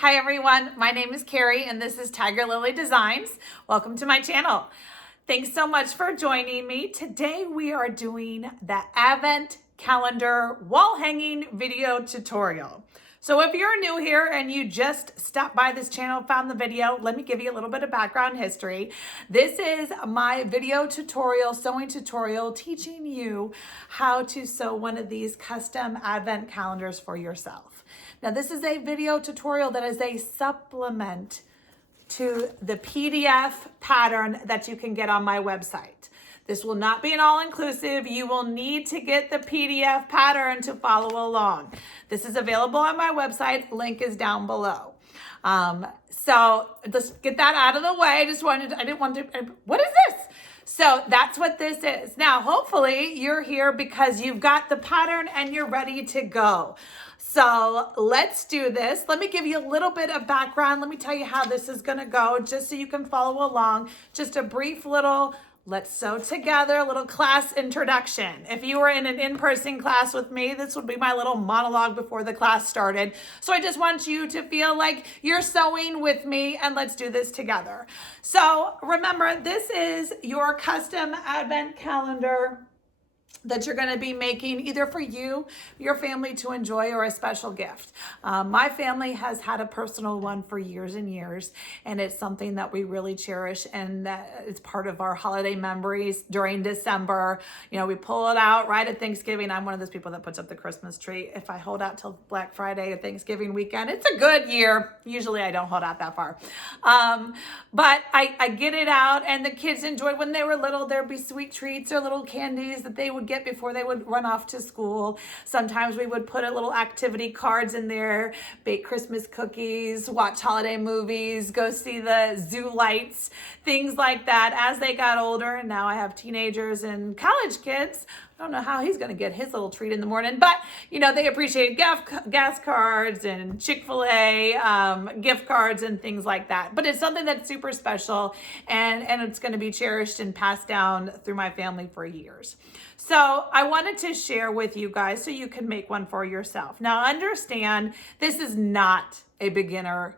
Hi everyone, my name is Kari and this is Tiger Lily Designs. Welcome to my channel. Thanks so much for joining me. Today we are doing the Advent Calendar wall hanging video tutorial. So if you're new here and you just stopped by this channel, found the video, let me give you a little bit of background history. This is my video tutorial, sewing tutorial, teaching you how to sew one of these custom Advent calendars for yourself. Now this is a video tutorial that is a supplement to the PDF pattern that you can get on my website. This will not be an all-inclusive. You will need to get the PDF pattern to follow along. This is available on my website. Link is down below. So let's get that out of the way. What is this? So that's what this is. Now, hopefully you're here because you've got the pattern and you're ready to go. So let's do this. Let me give you a little bit of background. Let me tell you how this is gonna go just so you can follow along. Just a brief little let's sew together, a little class introduction. If you were in an in-person class with me, this would be my little monologue before the class started. So I just want you to feel like you're sewing with me and let's do this together. So remember, this is your custom Advent calendar that you're going to be making either for you, your family to enjoy, or a special gift. My family has had a personal one for years and years, and it's something that we really cherish, and that it's part of our holiday memories during December. You know, we pull it out right at Thanksgiving. I'm one of those people that puts up the Christmas tree. If I hold out till Black Friday or Thanksgiving weekend, it's a good year. Usually I don't hold out that far. But I get it out, and the kids enjoyed when they were little. There'd be sweet treats or little candies that they would get before they would run off to school. Sometimes we would put a little activity cards in there, bake Christmas cookies, watch holiday movies, go see the zoo lights, things like that. As they got older, and now I have teenagers and college kids, I don't know how he's going to get his little treat in the morning, but you know, they appreciate gas cards and Chick-fil-A gift cards and things like that. But it's something that's super special, and it's going to be cherished and passed down through my family for years. So I wanted to share with you guys so you can make one for yourself. Now understand, this is not a beginner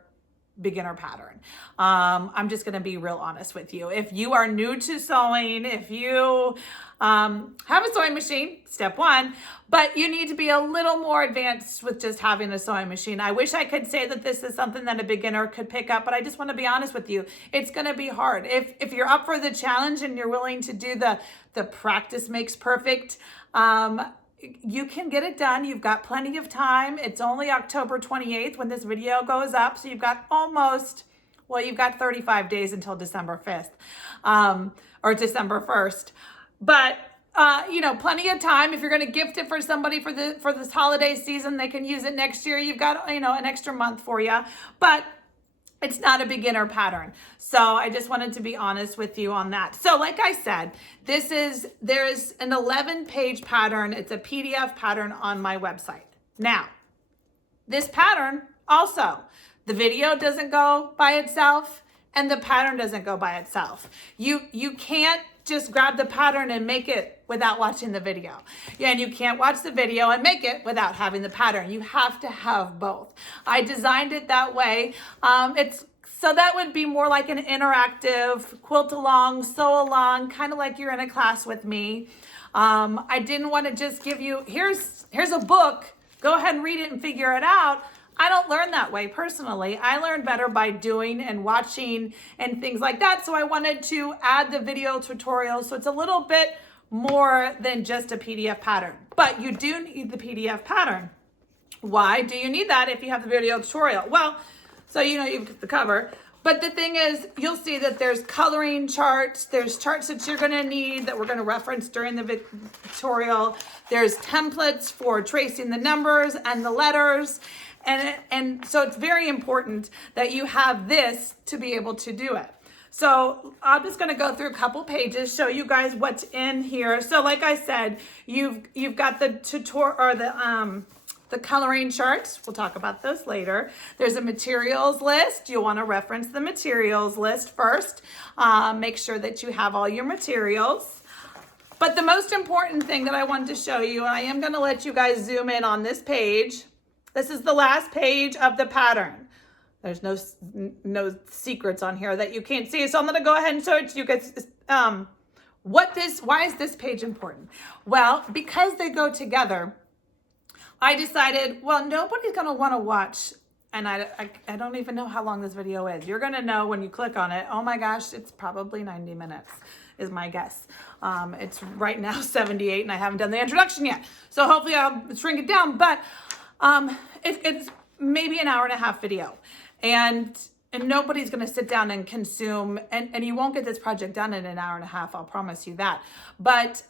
pattern. I'm just going to be real honest with you. If you are new to sewing, if you have a sewing machine, step one, but you need to be a little more advanced with just having a sewing machine. I wish I could say that this is something that a beginner could pick up, but I just want to be honest with you. It's going to be hard. If you're up for the challenge and you're willing to do the practice makes perfect, you can get it done. You've got plenty of time. It's only October 28th when this video goes up. So you've got you've got 35 days until December 5th or December 1st. But you know, plenty of time. If you're going to gift it for somebody for this holiday season, they can use it next year. You've got, you know, an extra month for you. But it's not a beginner pattern. So I just wanted to be honest with you on that. So like I said, there's an 11-page pattern. It's a PDF pattern on my website. Now, this pattern also, the video doesn't go by itself and the pattern doesn't go by itself. You can't just grab the pattern and make it without watching the video. Yeah, and you can't watch the video and make it without having the pattern. You have to have both. I designed it that way. So that would be more like an interactive quilt along, sew along, kind of like you're in a class with me. I didn't want to just give you, here's a book, go ahead and read it and figure it out. I don't learn that way personally. I learn better by doing and watching and things like that. So I wanted to add the video tutorial. So it's a little bit more than just a PDF pattern, but you do need the PDF pattern. Why do you need that if you have the video tutorial? Well, so you know you've got the cover, but the thing is, you'll see that there's coloring charts, there's charts that you're gonna need that we're gonna reference during the tutorial. There's templates for tracing the numbers and the letters. And so it's very important that you have this to be able to do it. So I'm just going to go through a couple pages, show you guys what's in here. So like I said, you've got the tutorial or the coloring charts. We'll talk about those later. There's a materials list. You'll want to reference the materials list first. Make sure that you have all your materials. But the most important thing that I wanted to show you, and I am going to let you guys zoom in on this page. This is the last page of the pattern. There's no secrets on here that you can't see. So I'm gonna go ahead and show it to you guys. Why is this page important? Well, because they go together, I decided, well, nobody's gonna wanna watch, and I don't even know how long this video is. You're gonna know when you click on it. Oh my gosh, it's probably 90 minutes is my guess. It's right now 78 and I haven't done the introduction yet. So hopefully I'll shrink it down, but it's maybe an hour and a half video. And nobody's gonna sit down and consume, and you won't get this project done in an hour and a half, I'll promise you that. But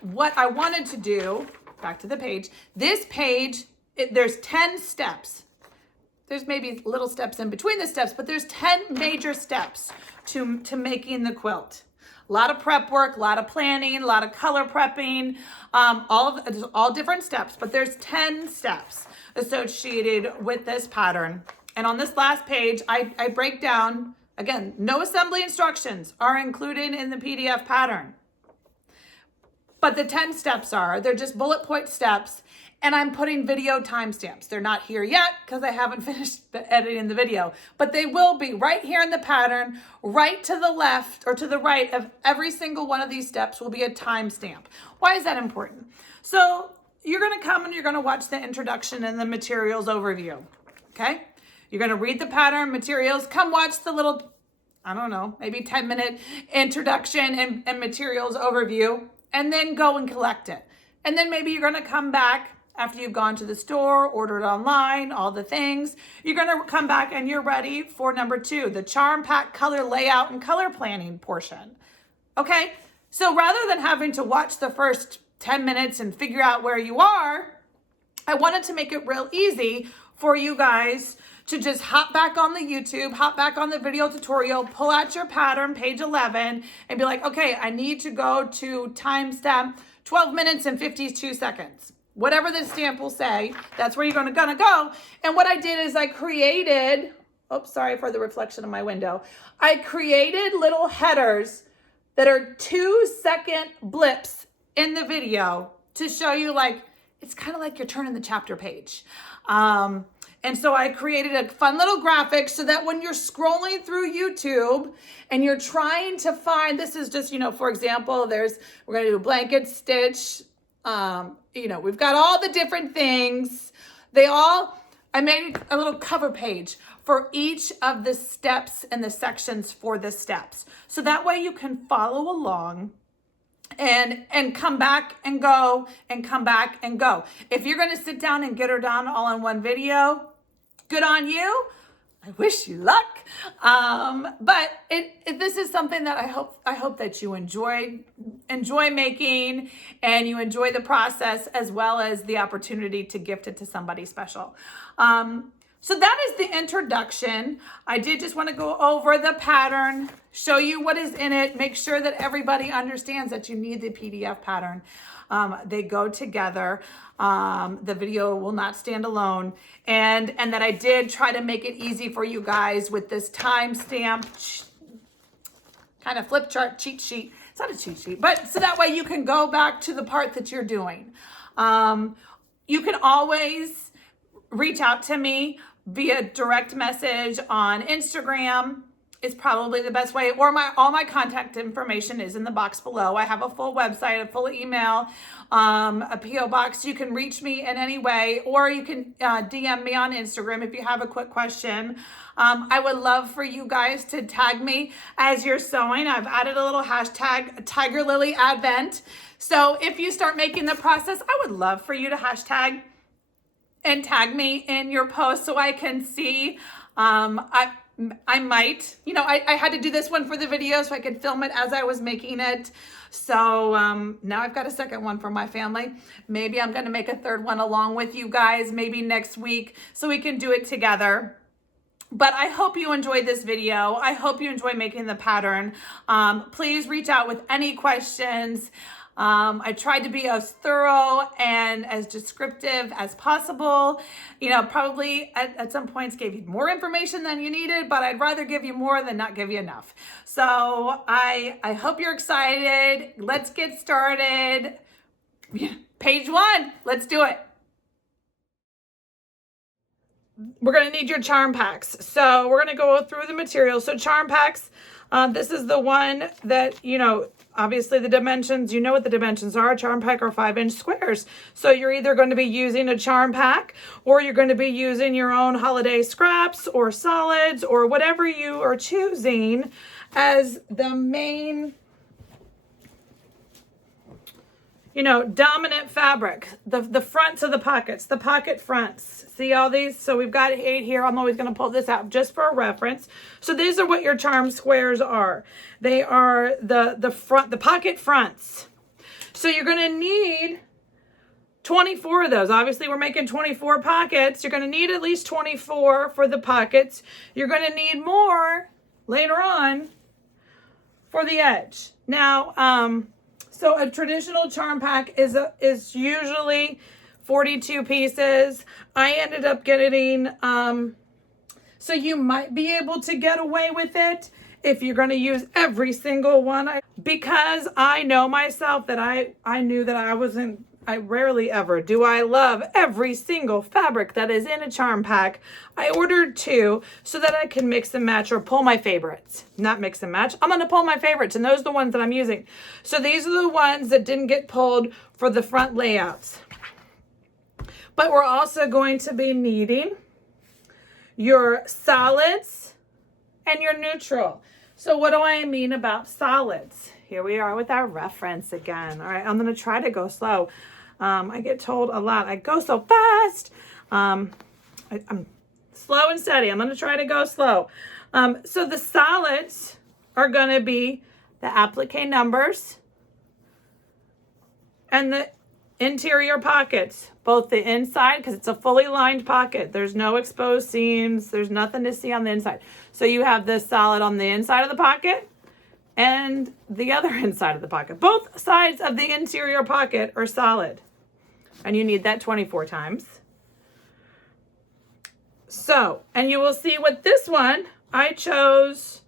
what I wanted to do, back to the page, this page, there's 10 steps. There's maybe little steps in between the steps, but there's 10 major steps to making the quilt. A lot of prep work, a lot of planning, a lot of color prepping, all different steps, but there's 10 steps associated with this pattern. And on this last page, I break down, again, no assembly instructions are included in the PDF pattern. But the 10 steps they're just bullet point steps, and I'm putting video timestamps. They're not here yet because I haven't finished editing the video, but they will be right here in the pattern, right to the left or to the right of every single one of these steps will be a timestamp. Why is that important? So you're gonna come and you're gonna watch the introduction and the materials overview, okay? You're gonna read the pattern, materials, come watch the little, I don't know, maybe 10-minute introduction and materials overview, and then go and collect it. And then maybe you're gonna come back after you've gone to the store, ordered online, all the things. You're gonna come back and you're ready for number 2, the charm pack color layout and color planning portion. Okay, so rather than having to watch the first 10 minutes and figure out where you are, I wanted to make it real easy for you guys to just hop back on the YouTube, hop back on the video tutorial, pull out your pattern, page 11, and be like, okay, I need to go to timestamp 12 minutes and 52 seconds. Whatever the stamp will say, that's where you're gonna go. And what I did is I created, oops, sorry for the reflection of my window. I created little headers that are 2-second blips in the video to show you, like, it's kind of like you're turning the chapter page. And so I created a fun little graphic so that when you're scrolling through YouTube and you're trying to find, this is just, for example, we're gonna do a blanket stitch. We've got all the different things. I made a little cover page for each of the steps and the sections for the steps. So that way you can follow along and come back and go and come back and go. If you're going to sit down and get her done all in one video, good on you. I wish you luck. But this is something that I hope that you enjoy making, and you enjoy the process as well as the opportunity to gift it to somebody special. So that is the introduction. I did just want to go over the pattern, show you what is in it, make sure that everybody understands that you need the PDF pattern. They go together. The video will not stand alone. And that I did try to make it easy for you guys with this timestamp kind of flip chart cheat sheet. It's not a cheat sheet, but so that way you can go back to the part that you're doing. You can always reach out to me via direct message on Instagram. Is probably the best way, or all my contact information is in the box below. I have a full website, a full email, a PO box. You can reach me in any way, or you can DM me on Instagram if you have a quick question. I would love for you guys to tag me as you're sewing. I've added a little hashtag Tiger Lily Advent. So if you start making the process, I would love for you to hashtag and tag me in your post so I can see. I might, I had to do this one for the video so I could film it as I was making it. So now I've got a second one for my family. Maybe I'm going to make a third one along with you guys, maybe next week, so we can do it together. But I hope you enjoyed this video. I hope you enjoy making the pattern. Please reach out with any questions. I tried to be as thorough and as descriptive as possible. Probably at some points gave you more information than you needed, but I'd rather give you more than not give you enough. So I hope you're excited. Let's get started. Page 1, let's do it. we're going to need your charm packs. So we're going to go through the materials. So charm packs, this is the one that, you know, obviously the dimensions, you know what the dimensions are. A charm pack are 5-inch squares. So you're either going to be using a charm pack, or you're going to be using your own holiday scraps or solids or whatever you are choosing as the main, you know, dominant fabric. The fronts of the pockets, the pocket fronts. See all these? So we've got 8 here. I'm always going to pull this out just for a reference. So these are what your charm squares are. They are the pocket fronts. So you're going to need 24 of those. Obviously, we're making 24 pockets. You're going to need at least 24 for the pockets. You're going to need more later on for the edge. Now, so a traditional charm pack is usually 42 pieces. I ended up getting, so you might be able to get away with it if you're going to use every single one. Because I know myself that I knew that I rarely ever do I love every single fabric that is in a charm pack. I ordered 2 so that I can mix and match or pull my favorites. Not mix and match. I'm going to pull my favorites, and those are the ones that I'm using. So these are the ones that didn't get pulled for the front layouts. But we're also going to be needing your solids and your neutral. So what do I mean about solids? Here we are with our reference again. All right, I'm going to try to go slow. I get told a lot, I go so fast. I'm slow and steady. I'm going to try to go slow. So the solids are going to be the applique numbers and the interior pockets, both the inside, because it's a fully lined pocket. There's no exposed seams. There's nothing to see on the inside. So you have this solid on the inside of the pocket and the other inside of the pocket. Both sides of the interior pocket are solid. And you need that 24 times. So, and you will see with this one, I chose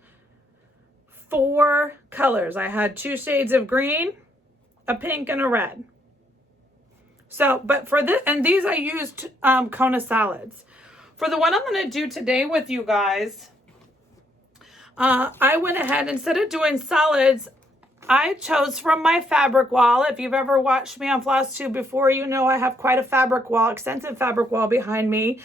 4 colors. I had 2 shades of green, a pink, and a red. So, but for this, and these I used Kona solids. For the one I'm going to do today with you guys, I went ahead, instead of doing solids, I chose from my fabric wall. If you've ever watched me on FlossTube before, you know I have quite a fabric wall, extensive fabric wall behind me.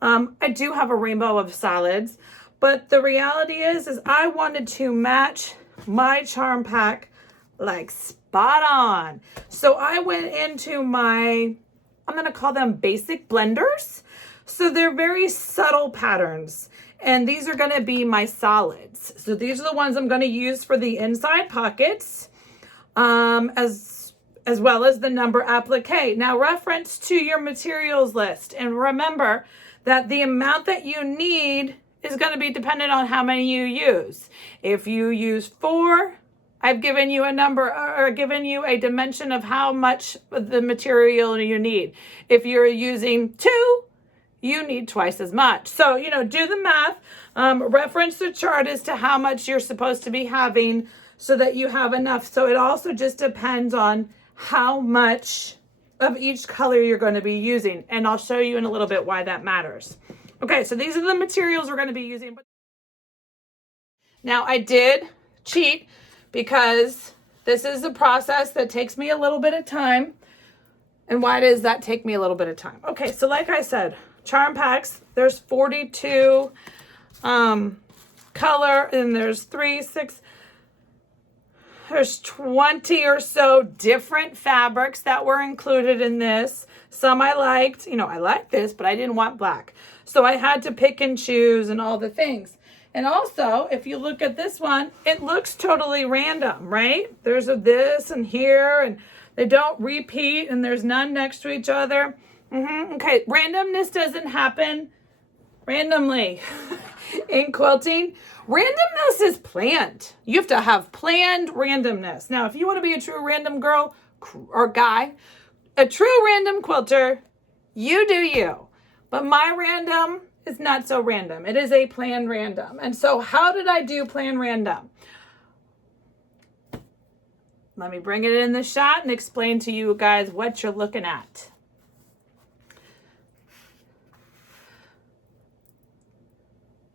I do have a rainbow of solids, but the reality is I wanted to match my charm pack like spot on. So I went into my, I'm going to call them basic blenders. So they're very subtle patterns. And these are going to be my solids. So these are the ones I'm going to use for the inside pockets, as well as the number applique. Now, reference to your materials list. And remember that the amount that you need is going to be dependent on how many you use. If you use 4, I've given you a number, or given you a dimension of how much of the material you need. If you're using 2, you need twice as much. So, you know, do the math, reference the chart as to how much you're supposed to be having so that you have enough. So it also just depends on how much of each color you're going to be using. And I'll show you in a little bit why that matters. Okay, so these are the materials we're going to be using. Now, I did cheat because this is a process that takes me a little bit of time. And why does that take me a little bit of time? Okay, so like I said, charm packs, there's 42 color, and there's 20 or so different fabrics that were included in this. Some I liked, you know, I liked this, but I didn't want black. So I had to pick and choose and all the things. And also, if you look at this one, it looks totally random, right? There's a this and here, and they don't repeat, and there's none next to each other. Okay, randomness doesn't happen randomly in quilting. Randomness is planned. You have to have planned randomness. Now, if you want to be a true random girl or guy, a true random quilter, you do you. But my random is not so random. It is a planned random. And so how did I do planned random? Let me bring it in the shot and explain to you guys what you're looking at.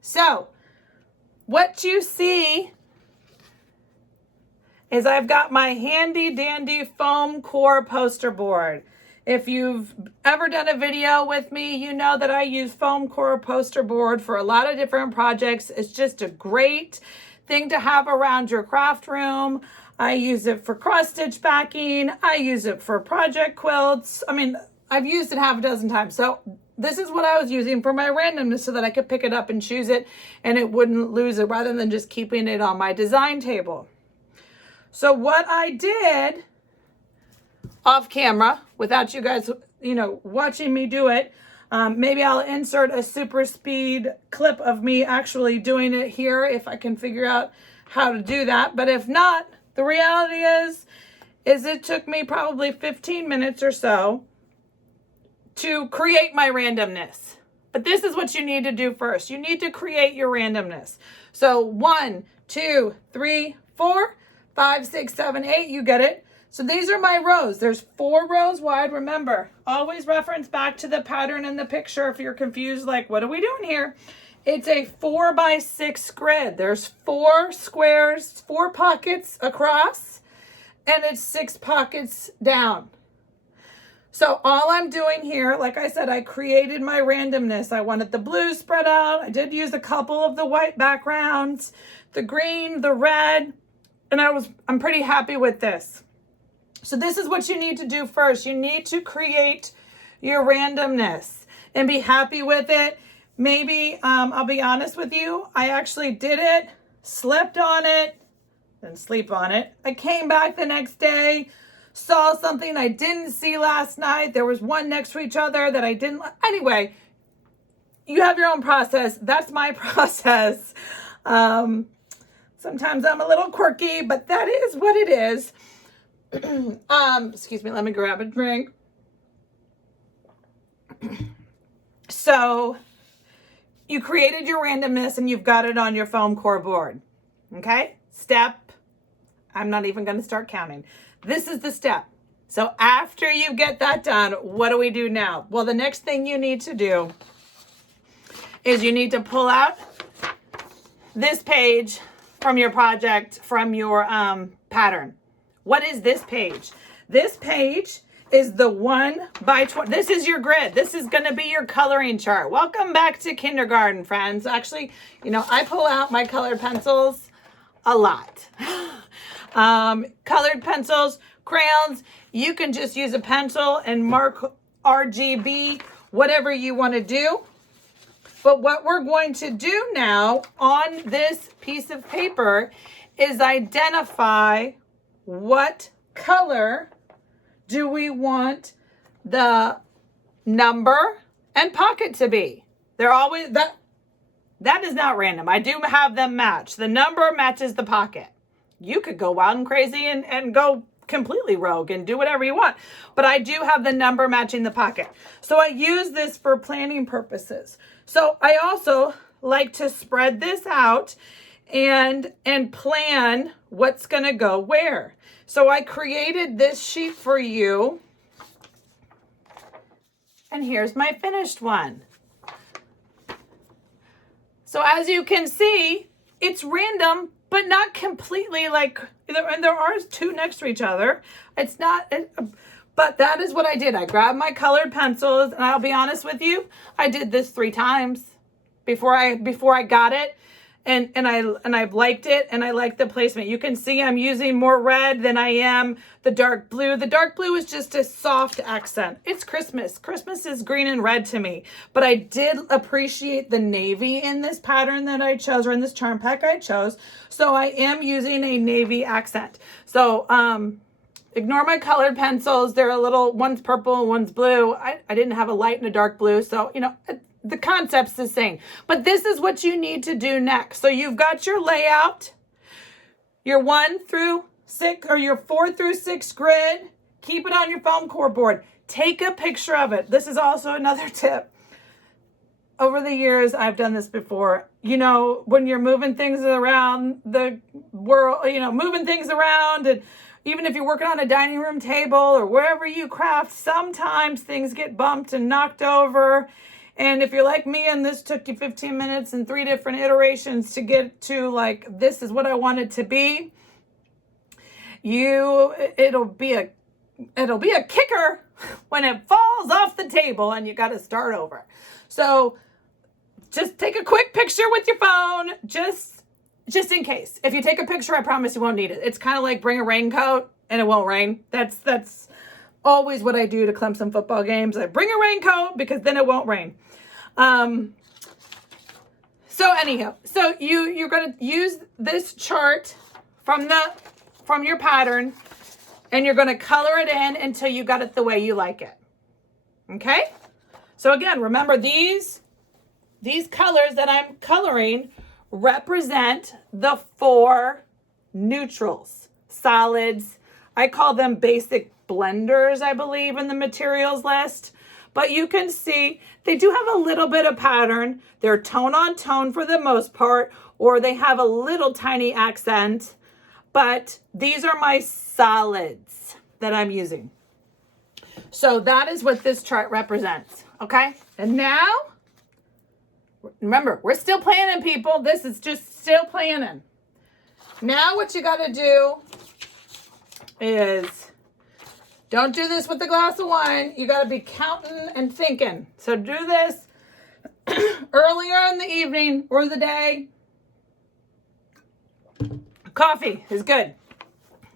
So what you see is I've got my handy dandy foam core poster board. If you've ever done a video with me, you know that I use foam core poster board for a lot of different projects. It's just a great thing to have around your craft room. I use it for cross stitch backing. I use it for project quilts. I mean, I've used it half a dozen times. So this is what I was using for my randomness so that I could pick it up and choose it and it wouldn't lose it rather than just keeping it on my design table. So what I did off camera, without you guys, watching me do it, maybe I'll insert a super speed clip of me actually doing it here if I can figure out how to do that. But if not, the reality is it took me probably 15 minutes or so to create my randomness. But this is what you need to do first. You need to create your randomness. So 1, 2, 3, 4, 5, 6, 7, 8, you get it. So these are my rows. There's 4 rows wide. Remember, always reference back to the pattern in the picture if you're confused, like, what are we doing here? It's a 4 by 6 grid. There's 4 squares, 4 pockets across, and it's 6 pockets down. So all I'm doing here, like I said, I created my randomness. I wanted the blue spread out. I did use a couple of the white backgrounds, the green, the red, and I'm pretty happy with this. So this is what you need to do first. You need to create your randomness and be happy with it. Maybe, I'll be honest with you, I actually did it, slept on it, and sleep on it. I came back the next day, saw something I didn't see last night. There was one next to each other that I didn't. Anyway, you have your own process. That's my process. Sometimes I'm a little quirky, but that is what it is. Excuse me, let me grab a drink. So you created your randomness and you've got it on your foam core board. Okay? Step. I'm not even going to start counting. This is the step. So after you get that done, what do we do now? Well, the next thing you need to do is you need to pull out this page from your project, from your pattern. What is this page? This page is the 1 by 20. This is your grid. This is going to be your coloring chart. Welcome back to kindergarten, friends. Actually, I pull out my colored pencils a lot. Colored pencils, crayons. You can just use a pencil and mark RGB, whatever you want to do. But what we're going to do now on this piece of paper is identify what color do we want the number and pocket to be. They're always, that is not random. I do have them match. The number matches the pocket. You could go wild and crazy and go completely rogue and do whatever you want. But I do have the number matching the pocket. So I use this for planning purposes. So I also like to spread this out and plan what's going to go where. So I created this sheet for you. And here's my finished one. So as you can see, it's random, but not completely like, and there are 2 next to each other. It's not, but that is what I did. I grabbed my colored pencils, and I'll be honest with you, I did this 3 times before I got it. And I've liked it, and I like the placement. You can see I'm using more red than I am the dark blue. The dark blue is just a soft accent. It's Christmas. Christmas is green and red to me. But I did appreciate the navy in this pattern that I chose, or in this charm pack I chose. So I am using a navy accent. So ignore my colored pencils. They're a little, one's purple, one's blue. I didn't have a light and a dark blue. So, the concept's the same, but this is what you need to do next. So you've got your layout, your 1 through 6 or your 4 through 6 grid. Keep it on your foam core board. Take a picture of it. This is also another tip. Over the years, I've done this before. When you're moving things around the world, moving things around, and even if you're working on a dining room table or wherever you craft, sometimes things get bumped and knocked over. And if you're like me and this took you 15 minutes and 3 different iterations to get to like, this is what I want it to be, it'll be a kicker when it falls off the table and you got to start over. So just take a quick picture with your phone, just in case. If you take a picture, I promise you won't need it. It's kind of like bring a raincoat and it won't rain. That's always what I do to Clemson football games. I bring a raincoat because then it won't rain. So anyhow, so you're going to use this chart from your pattern, and you're going to color it in until you got it the way you like it. Okay? So again, remember these colors that I'm coloring represent the 4 neutrals, solids. I call them basic blenders, I believe, in the materials list. But you can see they do have a little bit of pattern. They're tone on tone for the most part, or they have a little tiny accent. But these are my solids that I'm using. So that is what this chart represents. Okay? And now, remember, we're still planning, people. This is just still planning. Now what you got to do is, don't do this with a glass of wine. You got to be counting and thinking. So do this earlier in the evening or the day. Coffee is good.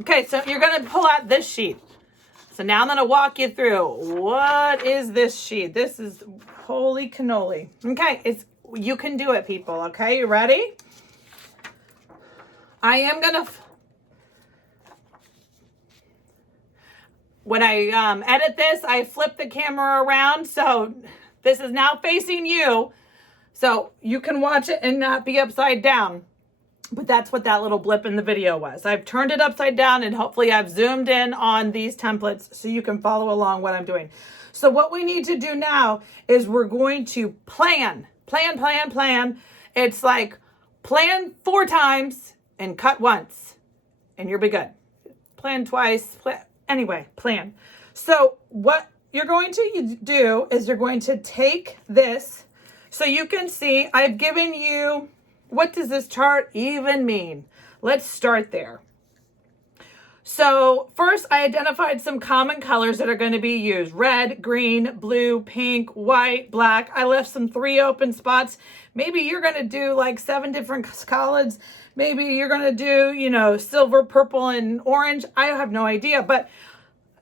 Okay, so you're going to pull out this sheet. So now I'm going to walk you through. What is this sheet? This is holy cannoli. Okay, you can do it, people. Okay, you ready? I am going to... When I edit this, I flip the camera around, so this is now facing you, so you can watch it and not be upside down. But that's what that little blip in the video was. I've turned it upside down, and hopefully I've zoomed in on these templates so you can follow along what I'm doing. So what we need to do now is we're going to plan. It's like plan 4 times and cut once, and you'll be good. Plan twice, anyway, plan. So what you're going to do is you're going to take this. So you can see I've given you, what does this chart even mean? Let's start there. So first I identified some common colors that are going to be used. Red, green, blue, pink, white, black. I left some 3 open spots. Maybe you're going to do like 7 different colors. Maybe you're going to do, silver, purple, and orange. I have no idea, but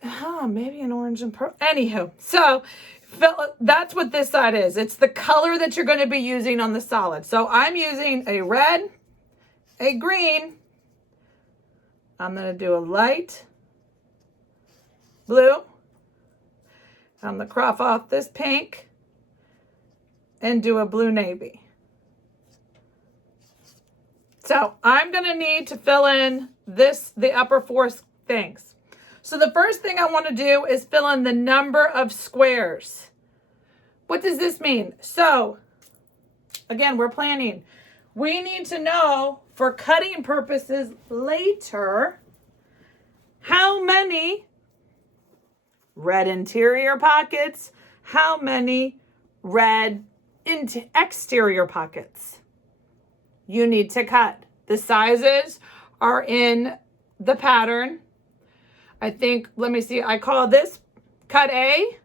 maybe an orange and purple. Anywho, so that's what this side is. It's the color that you're going to be using on the solid. So I'm using a red, a green. I'm going to do a light blue. I'm going to crop off this pink and do a blue navy. So I'm going to need to fill in the upper 4 things. So the first thing I want to do is fill in the number of squares. What does this mean? So again, we're planning. We need to know for cutting purposes later how many red interior pockets, how many red exterior pockets you need to cut. The sizes are in the pattern. I think, let me see, I call this cut A,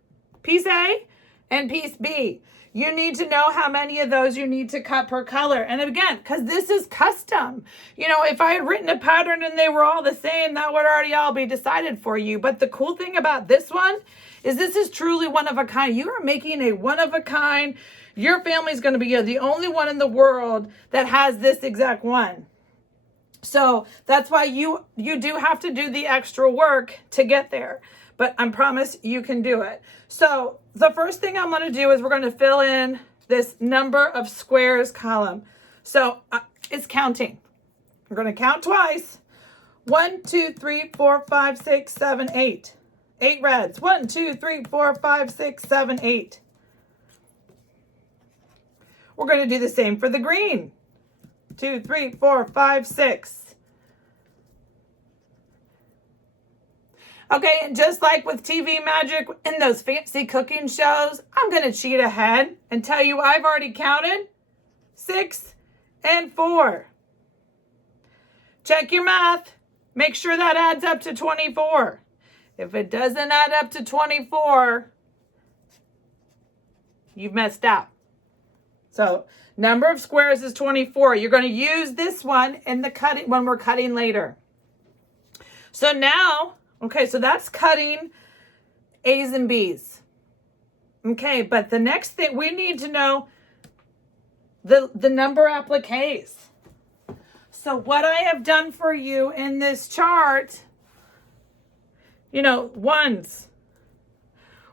piece A, and piece B. You need to know how many of those you need to cut per color. And again, because this is custom. If I had written a pattern and they were all the same, that would already all be decided for you. But the cool thing about this one is this is truly one of a kind. You are making a one of a kind. Your family's going to be the only one in the world that has this exact one. So that's why you do have to do the extra work to get there. But I promise you can do it. So the first thing I'm going to do is we're going to fill in this number of squares column. So it's counting. We're going to count twice. 1, 2, 3, 4, 5, 6, 7, 8. 8 reds. 1, 2, 3, 4, 5, 6, 7, 8. We're going to do the same for the green. 2, 3, 4, 5, 6. Okay, and just like with TV magic in those fancy cooking shows, I'm going to cheat ahead and tell you I've already counted 6 and 4. Check your math. Make sure that adds up to 24. If it doesn't add up to 24, you've messed up. So number of squares is 24. You're going to use this one in the cutting when we're cutting later. So now, okay, so that's cutting A's and B's. Okay, but the next thing we need to know the number of appliques. So what I have done for you in this chart, you know, ones.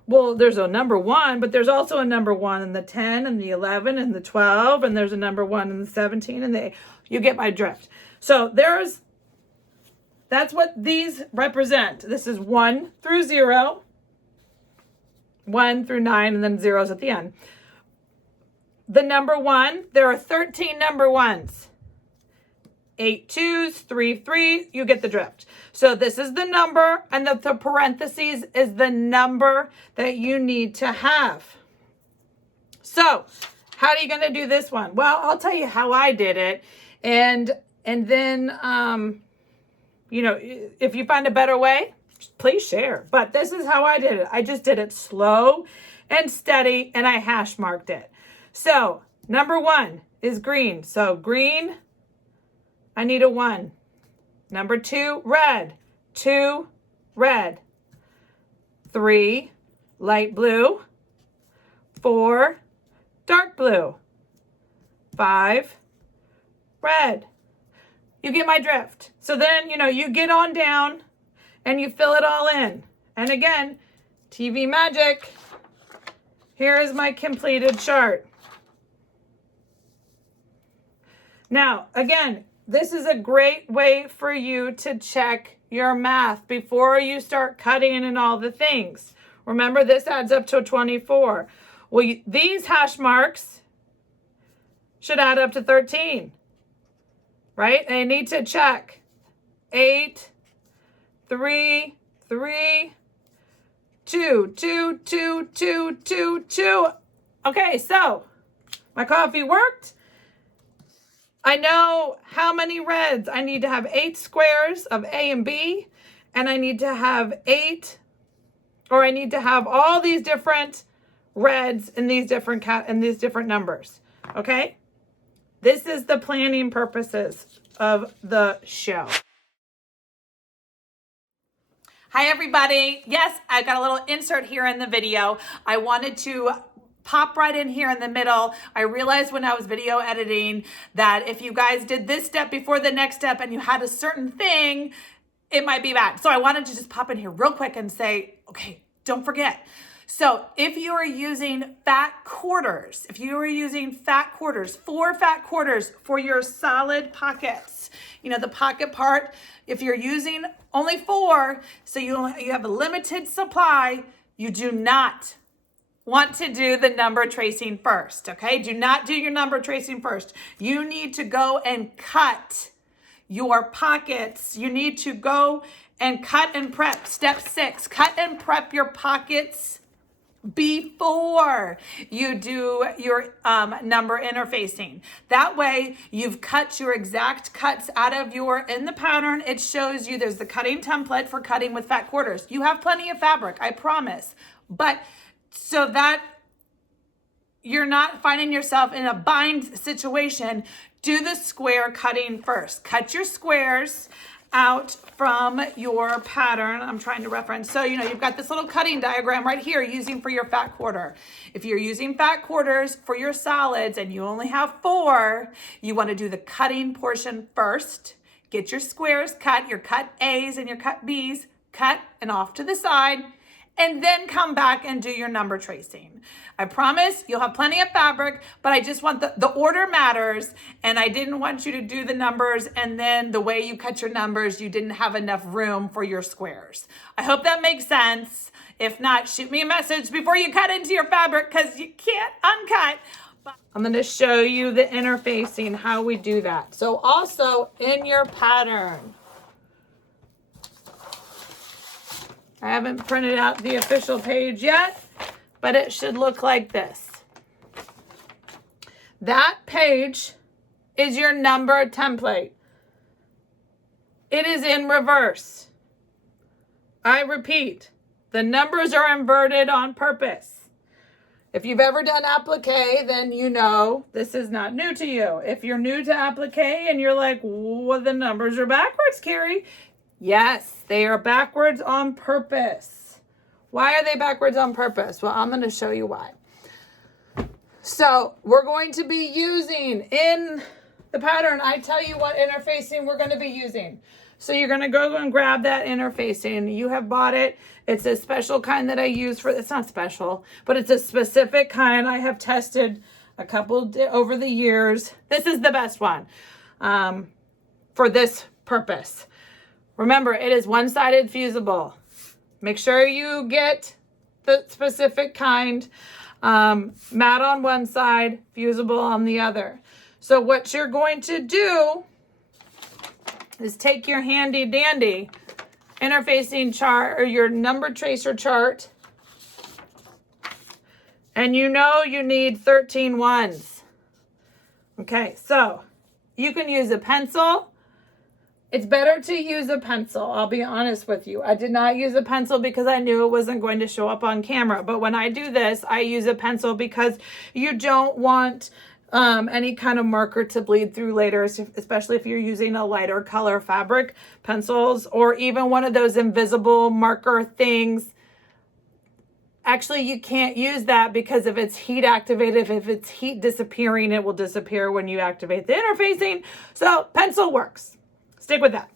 Well, there's a number 1, but there's also a number 1 in the 10 and the 11 and the 12, and there's a number 1 in the 17 and the 8. You get my drift. So that's what these represent. This is 1 through 0, 1 through 9, and then zeros at the end. The number 1, there are 13 number 1s. 8 2s, 3 3, you get the drift. So this is the number, and the parentheses is the number that you need to have. So how are you going to do this one? Well, I'll tell you how I did it. And then, you know, if you find a better way, please share. But this is how I did it. I just did it slow and steady, and I hash marked it. So number 1 is green. So green, I need a 1. Number 2, red. 2, red. 3, light blue. 4, dark blue. 5, red. You get my drift. So then, you know, you get on down and you fill it all in. And again, TV magic. Here is my completed chart. Now, again, this is a great way for you to check your math before you start cutting and all the things. Remember, this adds up to 24. Well, these hash marks should add up to 13, right? They need to check 8, 3, 3, 2, 2, 2, 2, 2, 2. Okay, so my coffee worked. I know how many reds. I need to have 8 squares of A and B, and I need to have 8, or I need to have all these different reds in these different numbers. Okay? This is the planning purposes of the show. Hi everybody. Yes, I got a little insert here in the video. I wanted to pop right in here in the middle. I realized when I was video editing that if you guys did this step before the next step and you had a certain thing, it might be bad. So I wanted to just pop in here real quick and say, okay, don't forget. So if you are using fat quarters, 4 fat quarters for your solid pockets, you know, the pocket part, if you're using only 4, so you have a limited supply, you do not want to do the number tracing first, okay? Do not do your number tracing first. You need to go and cut your pockets. You need to go and cut and prep. Step 6, cut and prep your pockets before you do your number interfacing. That way you've cut your exact cuts out of in the pattern. It shows you there's the cutting template for cutting with fat quarters. You have plenty of fabric, I promise. But so that you're not finding yourself in a bind situation, do the square cutting first. Cut your squares out from your pattern. I'm trying to reference. So, you know, you've got this little cutting diagram right here using for your fat quarter. If you're using fat quarters for your solids and you only have 4, you want to do the cutting portion first. Get your squares cut, your cut A's and your cut B's cut and off to the side, and then come back and do your number tracing. I promise you'll have plenty of fabric, but I just want the order matters, and I didn't want you to do the numbers and then the way you cut your numbers, you didn't have enough room for your squares. I hope that makes sense. If not, shoot me a message before you cut into your fabric because you can't uncut. I'm going to show you the interfacing, how we do that. So also in your pattern, I haven't printed out the official page yet, but it should look like this. That page is your number template. It is in reverse. I repeat, the numbers are inverted on purpose. If you've ever done applique, then you know this is not new to you. If you're new to applique and you're like, well, the numbers are backwards, Kari. Yes, they are backwards on purpose. Why are they backwards on purpose? Well, I'm going to show you why. So we're going to be using in the pattern, I tell you what interfacing we're going to be using. So you're going to go and grab that interfacing. You have bought it. It's a special kind that I use for, it's not special, but it's a specific kind I have tested a couple over the years. This is the best one for this purpose. Remember, it is one-sided fusible. Make sure you get the specific kind, matte on one side, fusible on the other. So what you're going to do is take your handy dandy interfacing chart or your number tracer chart, and you know you need 13 ones. Okay, so you can use a pencil. It's better to use a pencil, I'll be honest with you. I did not use a pencil because I knew it wasn't going to show up on camera. But when I do this, I use a pencil because you don't want any kind of marker to bleed through later, especially if you're using a lighter color fabric. Pencils or even one of those invisible marker things. Actually, you can't use that because if it's heat activated, if it's heat disappearing, it will disappear when you activate the interfacing. So pencil works. Stick with that.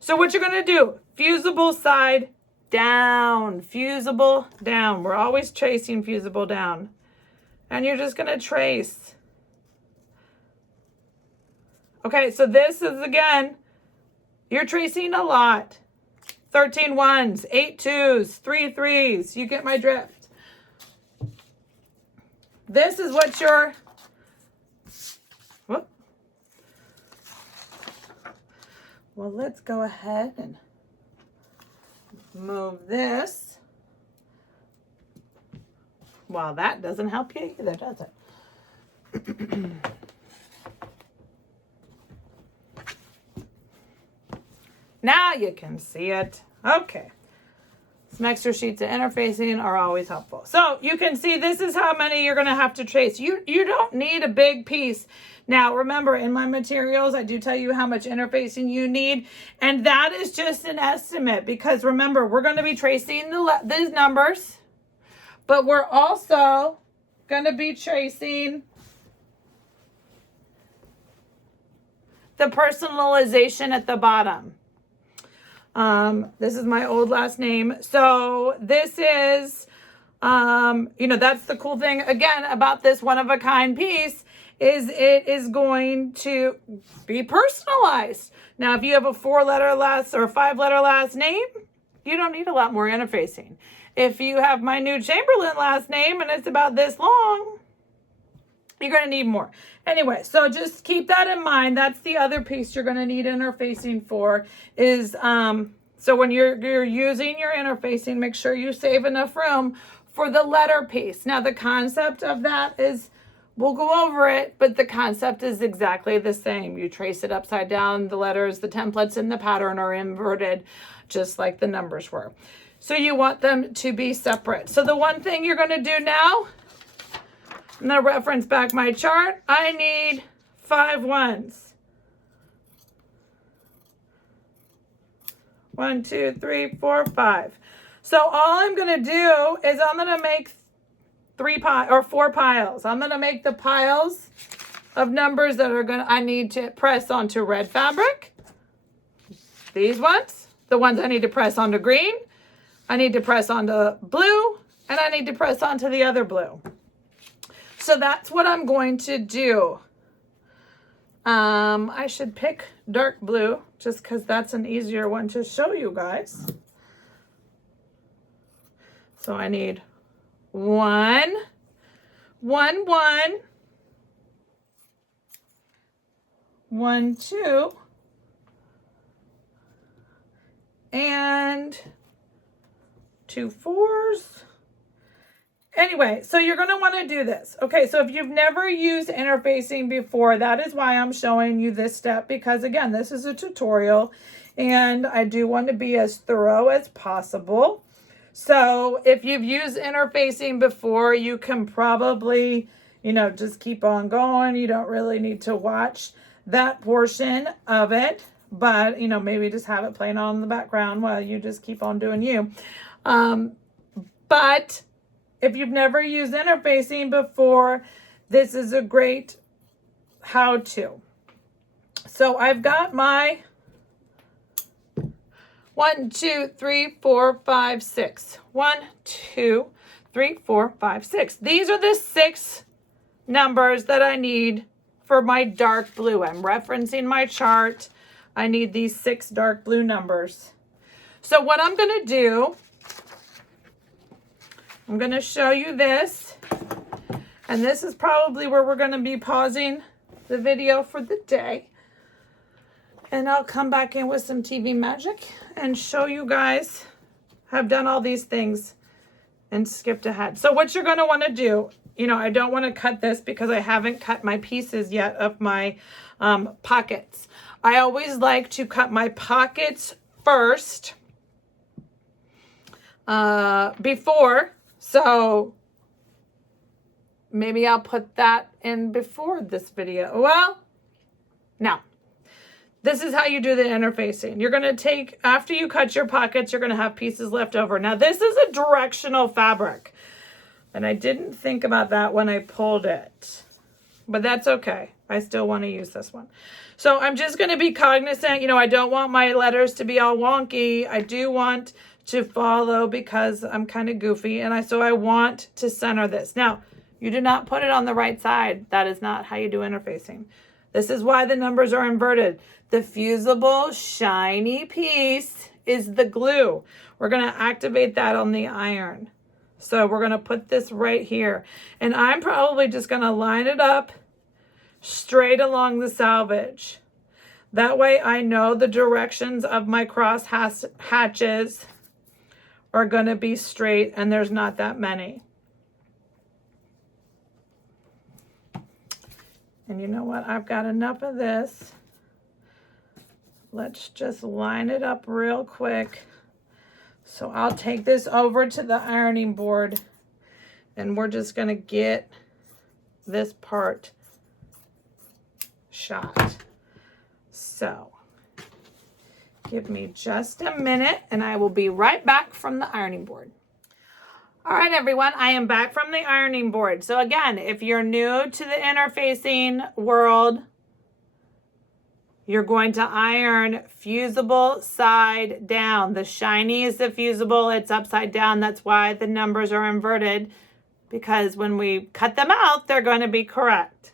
So what you're going to do, fusible side down, fusible down. We're always tracing fusible down. And you're just going to trace. Okay, so this is, again, you're tracing a lot. 13 ones, 8 twos, 3 threes. You get my drift. This is what you're... Whoop. Well, let's go ahead and move this. Well, that doesn't help you either, does it? Now you can see it. Okay. Some extra sheets of interfacing are always helpful. So you can see this is how many you're going to have to trace. You don't need a big piece. Now, remember, in my materials, I do tell you how much interfacing you need. And that is just an estimate because, remember, we're going to be tracing these numbers. But we're also going to be tracing the personalization at the bottom. This is my old last name. So this is, that's the cool thing again about this one-of-a-kind piece is it is going to be personalized. Now, if you have a 4-letter last or a 5-letter last name, you don't need a lot more interfacing. If you have my new Chamberlain last name and it's about this long, you're going to need more. Anyway, so just keep that in mind. That's the other piece you're going to need interfacing for is, so when you're using your interfacing, make sure you save enough room for the letter piece. Now, the concept of that is, we'll go over it, but the concept is exactly the same. You trace it upside down. The letters, the templates in the pattern are inverted, just like the numbers were. So you want them to be separate. So the one thing you're going to do now, I'm going to reference back my chart. I need 5 ones. 1, 2, 3, 4, 5. So all I'm going to do is I'm going to make 4 piles. I'm going to make the piles of numbers that I need to press onto red fabric. These ones, the ones I need to press onto green. I need to press onto blue, and I need to press onto the other blue. So that's what I'm going to do. I should pick dark blue just because that's an easier one to show you guys. So I need 1, 1, 1, 1, 2, and 2 4s. Anyway, so you're going to want to do this. Okay, so if you've never used interfacing before, that is why I'm showing you this step, because again, this is a tutorial and I do want to be as thorough as possible. So if you've used interfacing before, you can probably, you know, just keep on going. You don't really need to watch that portion of it, but, you know, maybe just have it playing on in the background while you just keep on doing you. But if you've never used interfacing before, this is a great how-to. So I've got my 1, 2, 3, 4, 5, 6. 1, 2, 3, 4, 5, 6. These are the 6 numbers that I need for my dark blue. I'm referencing my chart. I need these 6 dark blue numbers. So what I'm going to do, I'm going to show you this. And this is probably where we're going to be pausing the video for the day. And I'll come back in with some TV magic and show you guys have done all these things and skipped ahead. So what you're going to want to do, you know, I don't want to cut this because I haven't cut my pieces yet of my pockets. I always like to cut my pockets first before. So maybe I'll put that in before this video. Well, no. This is how you do the interfacing. You're going to take, after you cut your pockets, you're going to have pieces left over. Now, this is a directional fabric. And I didn't think about that when I pulled it. But that's okay. I still want to use this one. So I'm just going to be cognizant. You know, I don't want my letters to be all wonky. I do want to follow because I'm kind of goofy. And so I want to center this. Now, you do not put it on the right side. That is not how you do interfacing. This is why the numbers are inverted. The fusible, shiny piece is the glue. We're going to activate that on the iron. So we're going to put this right here. And I'm probably just going to line it up straight along the selvage. That way I know the directions of my cross hatches are going to be straight and there's not that many. And you know what? I've got enough of this. Let's just line it up real quick. So I'll take this over to the ironing board and we're just going to get this part shot. So give me just a minute and I will be right back from the ironing board. All right, everyone, I am back from the ironing board. So again, if you're new to the interfacing world, you're going to iron fusible side down. The shiny is the fusible, it's upside down. That's why the numbers are inverted, because when we cut them out, they're going to be correct.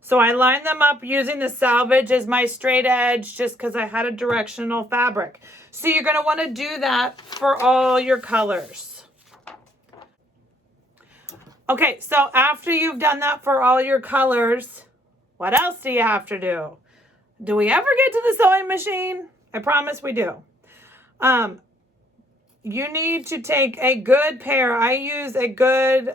So I line them up using the selvage as my straight edge just because I had a directional fabric. So you're going to want to do that for all your colors. Okay, so after you've done that for all your colors, what else do you have to do? Do we ever get to the sewing machine? I promise we do. You need to take a good pair. I use a good,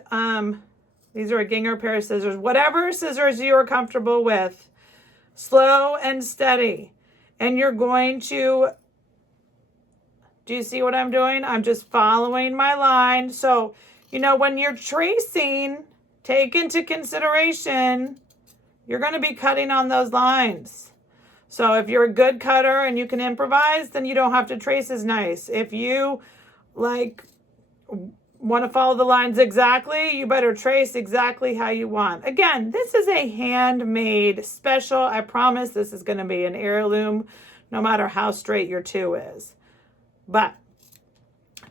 these are a Ginger pair of scissors. Whatever scissors you are comfortable with. Slow and steady. And you're going to, do you see what I'm doing? I'm just following my line. So, you know, when you're tracing, take into consideration, you're going to be cutting on those lines. So if you're a good cutter and you can improvise, then you don't have to trace as nice. If you want to follow the lines exactly, you better trace exactly how you want. Again, this is a handmade special. I promise this is going to be an heirloom no matter how straight your 2 is. But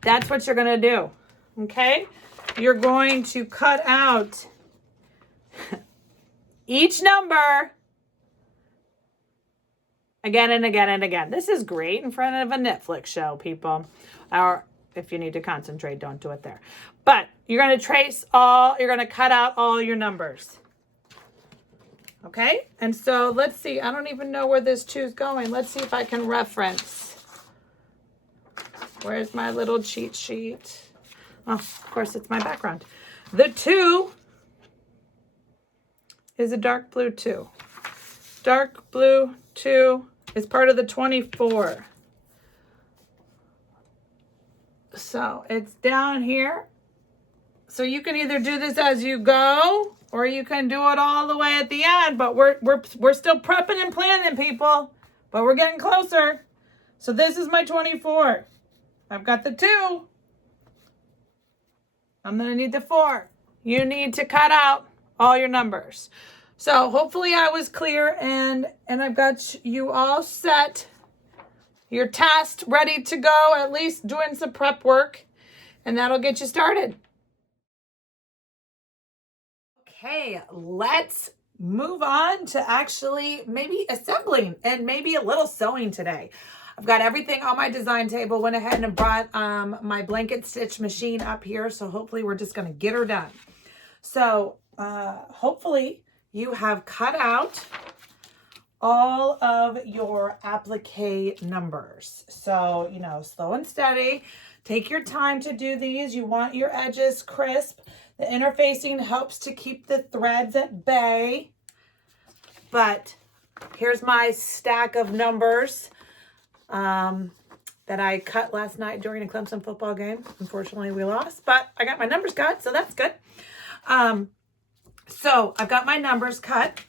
that's what you're going to do. Okay? You're going to cut out each number again and again and again. This is great in front of a Netflix show, people. Or if you need to concentrate, don't do it there. But you're going to you're going to cut out all your numbers. Okay? And so let's see. I don't even know where this 2 is going. Let's see if I can reference Where's my little cheat sheet? Oh, of course, it's my background. The 2 is a dark blue 2. Dark blue 2 is part of the 24. So it's down here. So you can either do this as you go, or you can do it all the way at the end. But we're still prepping and planning, people. But we're getting closer. So this is my 24. I've got the 2. I'm going to need the 4. You need to cut out all your numbers. So hopefully I was clear, and I've got you all set. Your test ready to go, at least doing some prep work, and that'll get you started. Okay, let's move on to actually maybe assembling and maybe a little sewing today. I've got everything on my design table. Went ahead and brought my blanket stitch machine up here. So hopefully we're just going to get her done. So hopefully you have cut out all of your applique numbers. So, you know, slow and steady. Take your time to do these. You want your edges crisp. The interfacing helps to keep the threads at bay. But here's my stack of numbers that I cut last night during a Clemson football game. Unfortunately, we lost, but I got my numbers cut, so that's good. So I've got my numbers cut.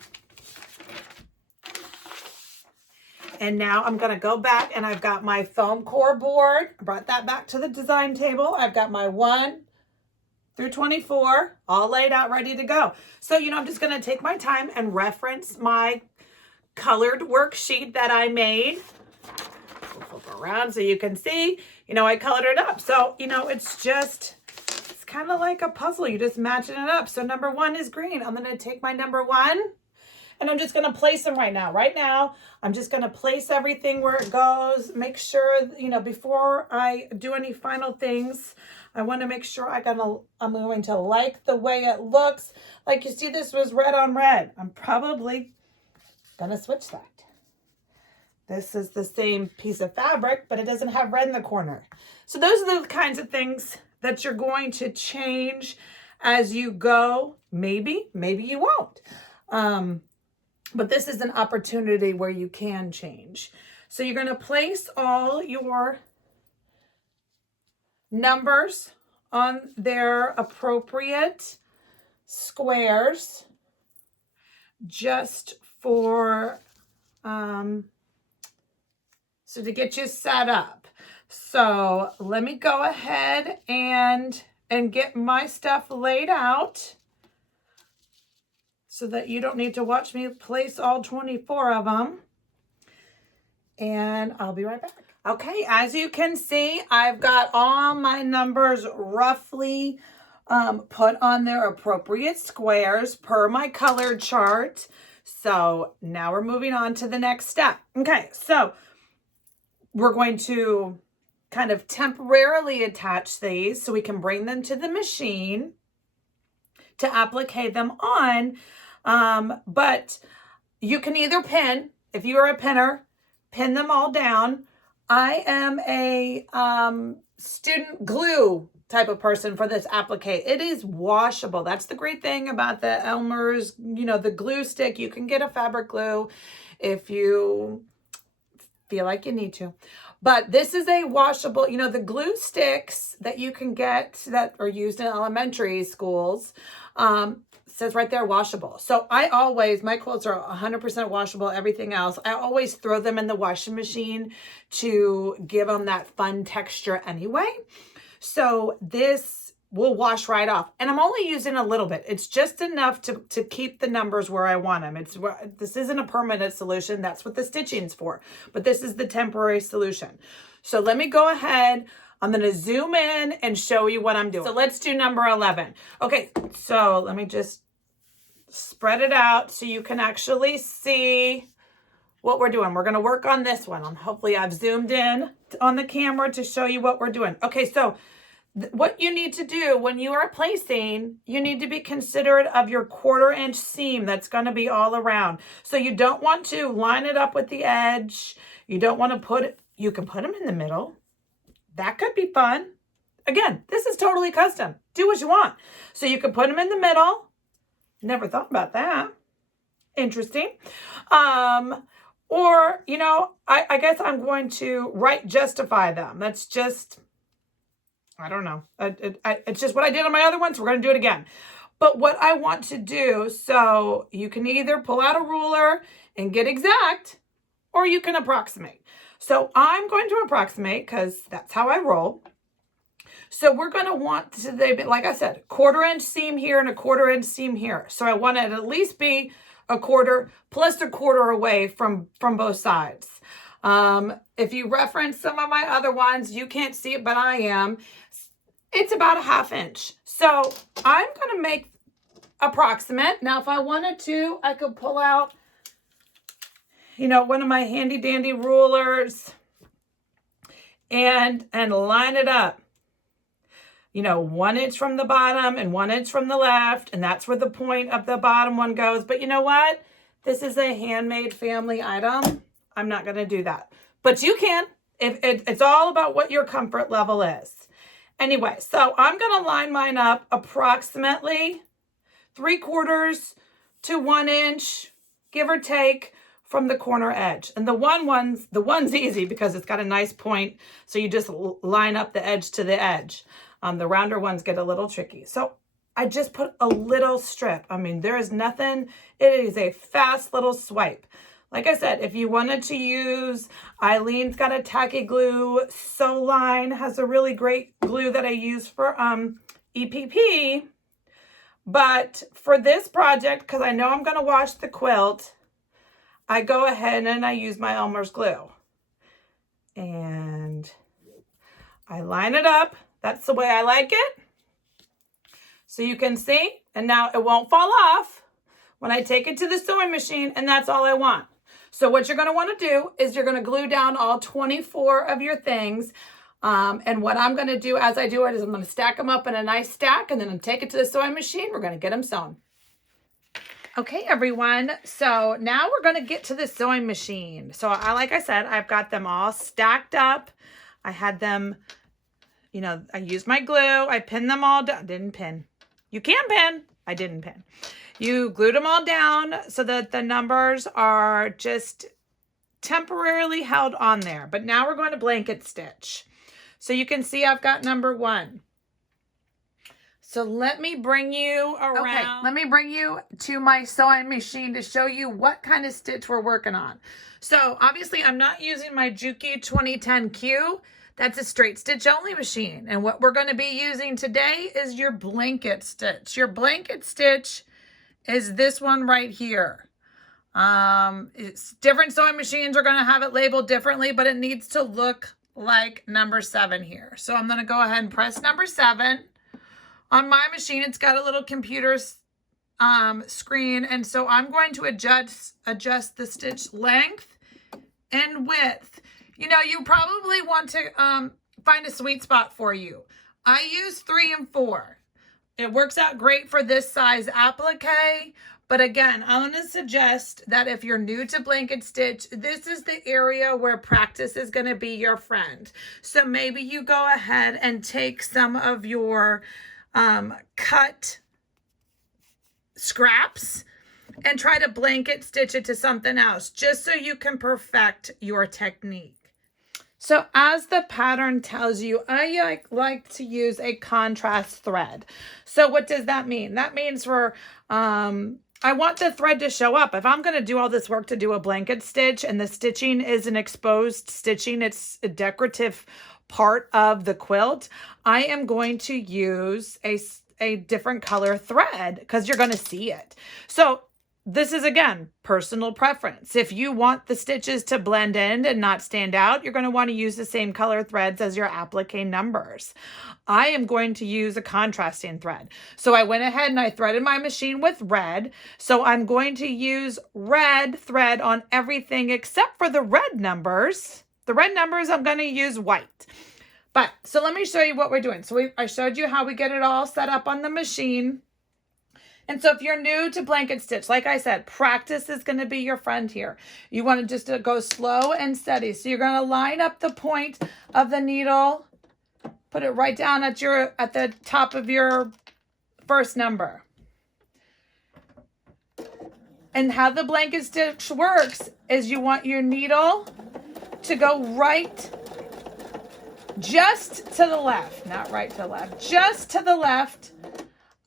And now I'm going to go back, and I've got my foam core board. I brought that back to the design table. I've got my 1 through 24 all laid out, ready to go. So, you know, I'm just going to take my time and reference my colored worksheet that I made. We'll flip around so you can see, you know, I colored it up. So, you know, it's kind of like a puzzle. You're just matching it up. So number 1 is green. I'm going to take my number 1, and I'm just going to place them right now. Right now, I'm just going to place everything where it goes. Make sure, you know, before I do any final things, I want to make sure I'm going to like the way it looks. Like you see, this was red on red. I'm probably going to switch that. This is the same piece of fabric, but it doesn't have red in the corner. So those are the kinds of things that you're going to change as you go. Maybe you won't. But this is an opportunity where you can change. So you're going to place all your numbers on their appropriate squares just for, so to get you set up. So let me go ahead and get my stuff laid out so that you don't need to watch me place all 24 of them. And I'll be right back. Okay, as you can see, I've got all my numbers roughly put on their appropriate squares per my color chart. So now we're moving on to the next step. Okay, so we're going to kind of temporarily attach these so we can bring them to the machine to applique them on. But you can either pin, if you are a pinner, pin them all down. I am a student glue type of person for this applique. It is washable. That's the great thing about the Elmer's, you know, the glue stick. You can get a fabric glue if you feel like you need to. But this is a washable, you know, the glue sticks that you can get that are used in elementary schools, says right there, washable. So I always, my quilts are 100% washable, everything else. I always throw them in the washing machine to give them that fun texture anyway. So this will wash right off. And I'm only using a little bit. It's just enough to keep the numbers where I want them. This isn't a permanent solution. That's what the stitching's for. But this is the temporary solution. So let me go ahead. I'm going to zoom in and show you what I'm doing. So let's do number 11. Okay, so let me just spread it out so you can actually see what we're doing. We're going to work on this one. Hopefully I've zoomed in on the camera to show you what we're doing. Okay, so what you need to do when you are placing, you need to be considerate of your 1/4 inch seam that's going to be all around. So you don't want to line it up with the edge. You don't want to you can put them in the middle. That could be fun. Again, this is totally custom. Do what you want. So you can put them in the middle. Never thought about that. Interesting. Or, you know, I guess I'm going to justify them. That's just, I don't know. It's just what I did on my other ones. So we're going to do it again. But what I want to do, so you can either pull out a ruler and get exact, or you can approximate. So I'm going to approximate because that's how I roll. So we're going to want to, like I said, 1/4 inch seam here and a 1/4 inch seam here. So I want it to at least be a 1/4 plus a 1/4 away from both sides. If you reference some of my other ones, you can't see it, but I am. It's about a 1/2 inch. So I'm going to make approximate. Now, if I wanted to, I could pull out, you know, one of my handy dandy rulers and line it up. You know, 1 inch from the bottom and 1 inch from the left. And that's where the point of the bottom one goes. But you know what? This is a handmade family item. I'm not going to do that. But you can. It's all about what your comfort level is. Anyway, so I'm going to line mine up approximately 3/4 to 1 inch, give or take, from the corner edge. And the one's easy because it's got a nice point. So you just line up the edge to the edge. The rounder ones get a little tricky. So I just put a little strip. I mean, there is nothing. It is a fast little swipe. Like I said, if you wanted to use, Eileen's got a tacky glue. Soline has a really great glue that I use for EPP. But for this project, because I know I'm going to wash the quilt, I go ahead and I use my Elmer's glue. And I line it up. That's the way I like it. So you can see, and now it won't fall off when I take it to the sewing machine, and that's all I want. So what you're going to want to do is you're going to glue down all 24 of your things. And what I'm going to do as I do it is I'm going to stack them up in a nice stack, and then I'll take it to the sewing machine. We're going to get them sewn. Okay, everyone. So now we're going to get to the sewing machine. So like I said, I've got them all stacked up. I had them, you know, I used my glue. I pinned them all down. Didn't pin. You can pin. I didn't pin. You glued them all down so that the numbers are just temporarily held on there. But now we're going to blanket stitch. So you can see I've got number 1. So let me bring you around. Okay, let me bring you to my sewing machine to show you what kind of stitch we're working on. So obviously I'm not using my Juki 2010Q. That's a straight stitch only machine. And what we're going to be using today is your blanket stitch. Your blanket stitch is this one right here. It's different sewing machines are going to have it labeled differently, but it needs to look like number 7 here. So I'm going to go ahead and press number 7. On my machine, it's got a little computer screen. And so I'm going to adjust the stitch length and width. You know, you probably want to find a sweet spot for you. I use 3 and 4. It works out great for this size applique. But again, I'm going to suggest that if you're new to blanket stitch, this is the area where practice is going to be your friend. So maybe you go ahead and take some of your cut scraps and try to blanket stitch it to something else, just so you can perfect your technique. So as the pattern tells you, I like to use a contrast thread. So what does that mean? That means I want the thread to show up. If I'm going to do all this work to do a blanket stitch and the stitching is an exposed stitching, it's a decorative part of the quilt, I am going to use a different color thread because you're going to see it. So this is, again, personal preference. If you want the stitches to blend in and not stand out, you're going to want to use the same color threads as your applique numbers. I am going to use a contrasting thread. So I went ahead and I threaded my machine with red. So I'm going to use red thread on everything except for the red numbers. The red numbers, I'm going to use white. But so let me show you what we're doing. So I showed you how we get it all set up on the machine. And so if you're new to blanket stitch, like I said, practice is going to be your friend here. You want to just go slow and steady. So you're going to line up the point of the needle Put it right down at the top of your first number. And how the blanket stitch works is you want your needle to go right, just to the left, not right to the left, just to the left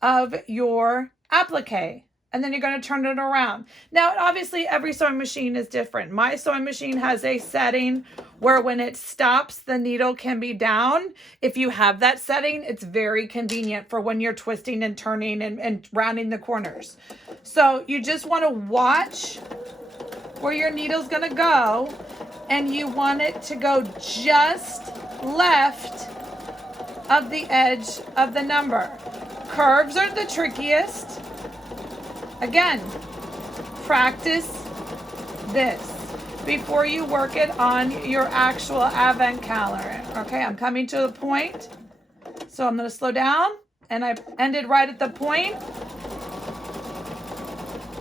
of your applique. And then you're going to turn it around. Now, obviously, every sewing machine is different. My sewing machine has a setting where when it stops, the needle can be down. If you have that setting, it's very convenient for when you're twisting and turning and rounding the corners. So you just want to watch where your needle's going to go, and you want it to go just left of the edge of the number. Curves are the trickiest. Again, practice this before you work it on your actual advent calendar. Okay, I'm coming to the point. So I'm going to slow down, and I've ended right at the point.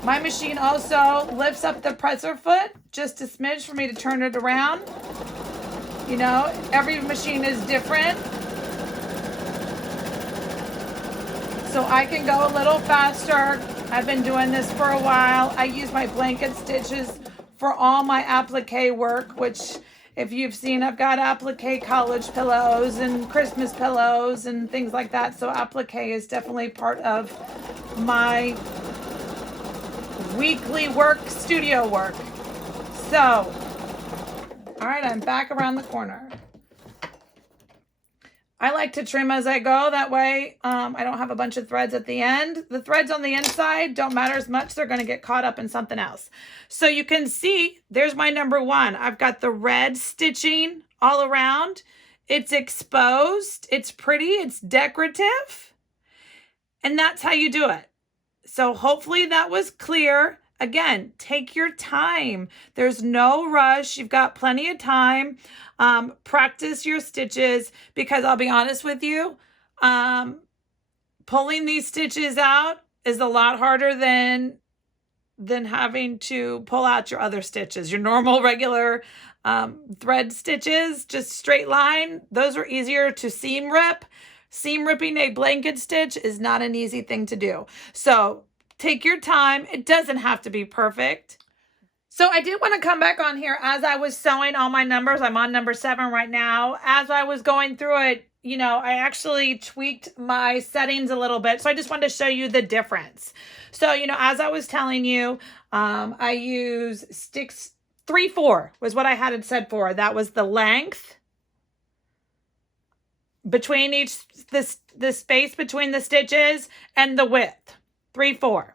My machine also lifts up the presser foot just a smidge for me to turn it around. You know, every machine is different. So I can go a little faster. I've been doing this for a while. I use my blanket stitches for all my applique work, which if you've seen, I've got applique college pillows and Christmas pillows and things like that. So applique is definitely part of my weekly work, studio work. So, all right, I'm back around the corner. I like to trim as I go. That way I don't have a bunch of threads at the end. The threads on the inside don't matter as much. They're going to get caught up in something else. So you can see there's my number one. I've got the red stitching all around. It's exposed. It's pretty. It's decorative. And that's how you do it. So hopefully that was clear. Again, take your time. There's no rush. You've got plenty of time. Practice your stitches, because I'll be honest with you, pulling these stitches out is a lot harder than having to pull out your other stitches. Your normal, regular thread stitches, just straight line, those are easier to seam rip. Seam ripping a blanket stitch is not an easy thing to do. So take your time. It doesn't have to be perfect. So I did want to come back on here as I was sewing all my numbers. I'm on number 7 right now. As I was going through it, you know, I actually tweaked my settings a little bit. So I just wanted to show you the difference. So, you know, as I was telling you, I use sticks 3/4 was what I had it set for. That was the length between the space between the stitches, and the width, 3/4.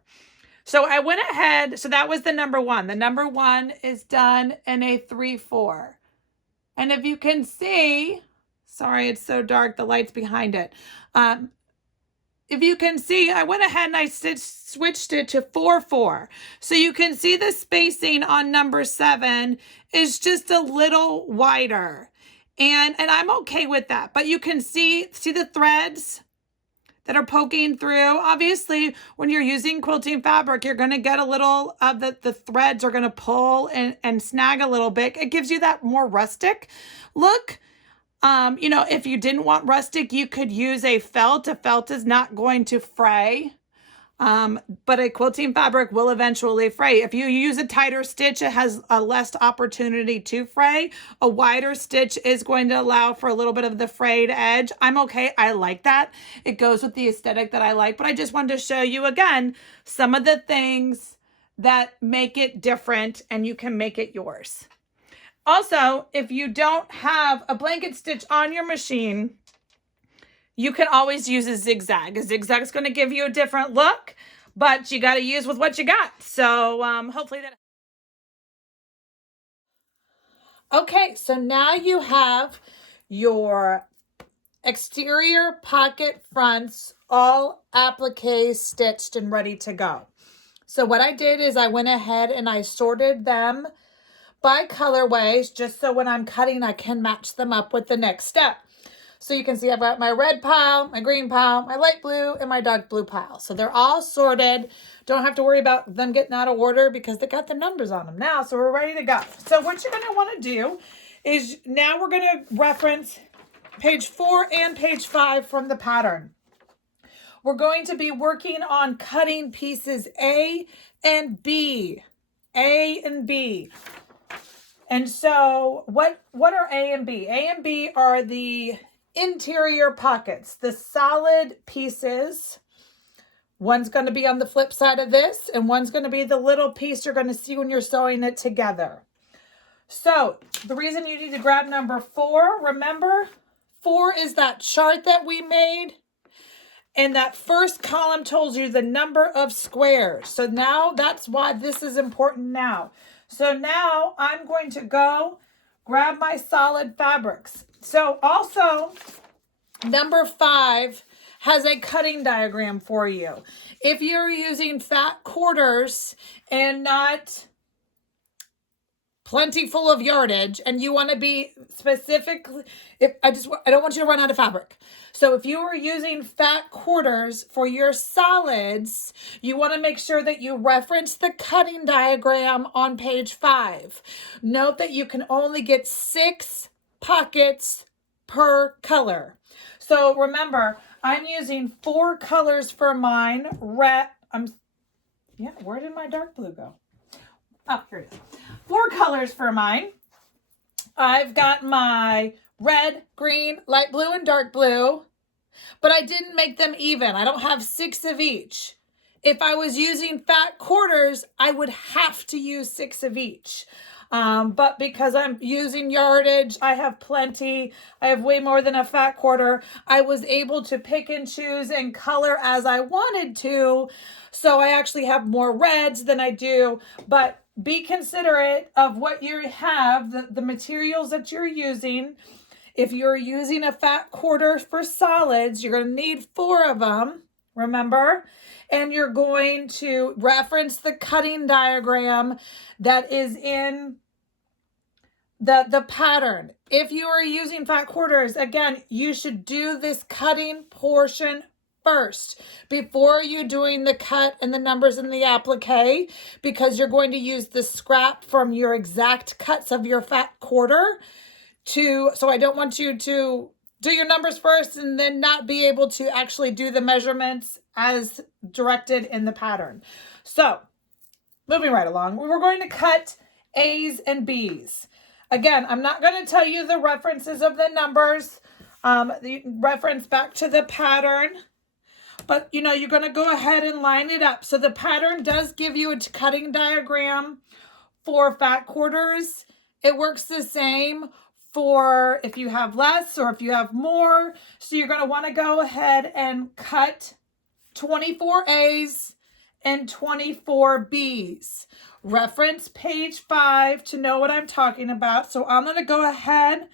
So I went ahead, so that was the number one. The number one is done in a 3/4. And if you can see, sorry, it's so dark, the light's behind it. If you can see, I went ahead and I switched it to 4/4. So you can see the spacing on number 7 is just a little wider. And I'm okay with that. But you can see the threads that are poking through. Obviously, when you're using quilting fabric, you're going to get a little of the threads are going to pull and snag a little bit. It gives you that more rustic look. You know, if you didn't want rustic, you could use a felt. A felt is not going to fray. But a quilting fabric will eventually fray. If you use a tighter stitch, it has a less opportunity to fray. A wider stitch is going to allow for a little bit of the frayed edge. I'm okay. I like that. It goes with the aesthetic that I like, but I just wanted to show you again some of the things that make it different, and you can make it yours. Also, if you don't have a blanket stitch on your machine, you can always use a zigzag. A zigzag is going to give you a different look, but you got to use with what you got. So hopefully that. Okay, so now you have your exterior pocket fronts all appliques stitched and ready to go. So what I did is I went ahead and I sorted them by colorways, just so when I'm cutting, I can match them up with the next step. So you can see I've got my red pile, my green pile, my light blue, and my dark blue pile. So they're all sorted. Don't have to worry about them getting out of order because they got the numbers on them now. So we're ready to go. So what you're going to want to do is now we're going to reference page 4 and page 5 from the pattern. We're going to be working on cutting pieces A and B. A and B. And so what are A and B? A and B are the interior pockets, the solid pieces. One's going to be on the flip side of this, and one's going to be the little piece you're going to see when you're sewing it together. So the reason you need to grab number 4, remember, 4 is that chart that we made. And that first column tells you the number of squares. So now that's why this is important now. So now I'm going to go grab my solid fabrics. So also number 5 has a cutting diagram for you. If you're using fat quarters and not plenty full of yardage and you want to be specific, I don't want you to run out of fabric. So if you are using fat quarters for your solids, you want to make sure that you reference the cutting diagram on page 5. Note that you can only get 6 pockets per color. So remember, I'm using 4 colors for mine. Where did my dark blue go? Oh, here it is. 4 colors for mine. I've got my red, green, light blue, and dark blue, but I didn't make them even. I don't have 6 of each. If I was using fat quarters, I would have to use 6 of each. But because I'm using yardage, I have plenty. I have way more than a fat quarter. I was able to pick and choose and color as I wanted to. So I actually have more reds than I do, but be considerate of what you have, the materials that you're using. If you're using a fat quarter for solids, you're going to need 4 of them, remember? And you're going to reference the cutting diagram that is in the pattern. If you are using fat quarters, again, you should do this cutting portion first before you doing the cut and the numbers in the applique, because you're going to use the scrap from your exact cuts of your fat quarter so I don't want you to do your numbers first and then not be able to actually do the measurements as directed in the pattern. So moving right along, we're going to cut A's and B's. Again, I'm not going to tell you the references of the numbers, the reference back to the pattern. But, you're going to go ahead and line it up. So the pattern does give you a cutting diagram for fat quarters. It works the same for if you have less or if you have more. So you're going to want to go ahead and cut 24 A's and 24 B's. Reference page 5 to know what I'm talking about. So I'm going to go ahead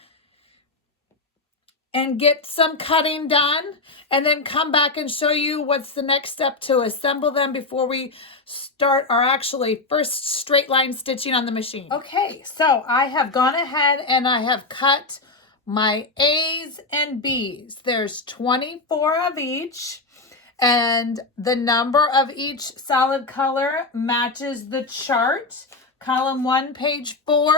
and get some cutting done and then come back and show you what's the next step to assemble them before we start our actually first straight line stitching on the machine. Okay, so I have gone ahead and I have cut my A's and B's. There's 24 of each, and the number of each solid color matches the chart, column 1, page 4.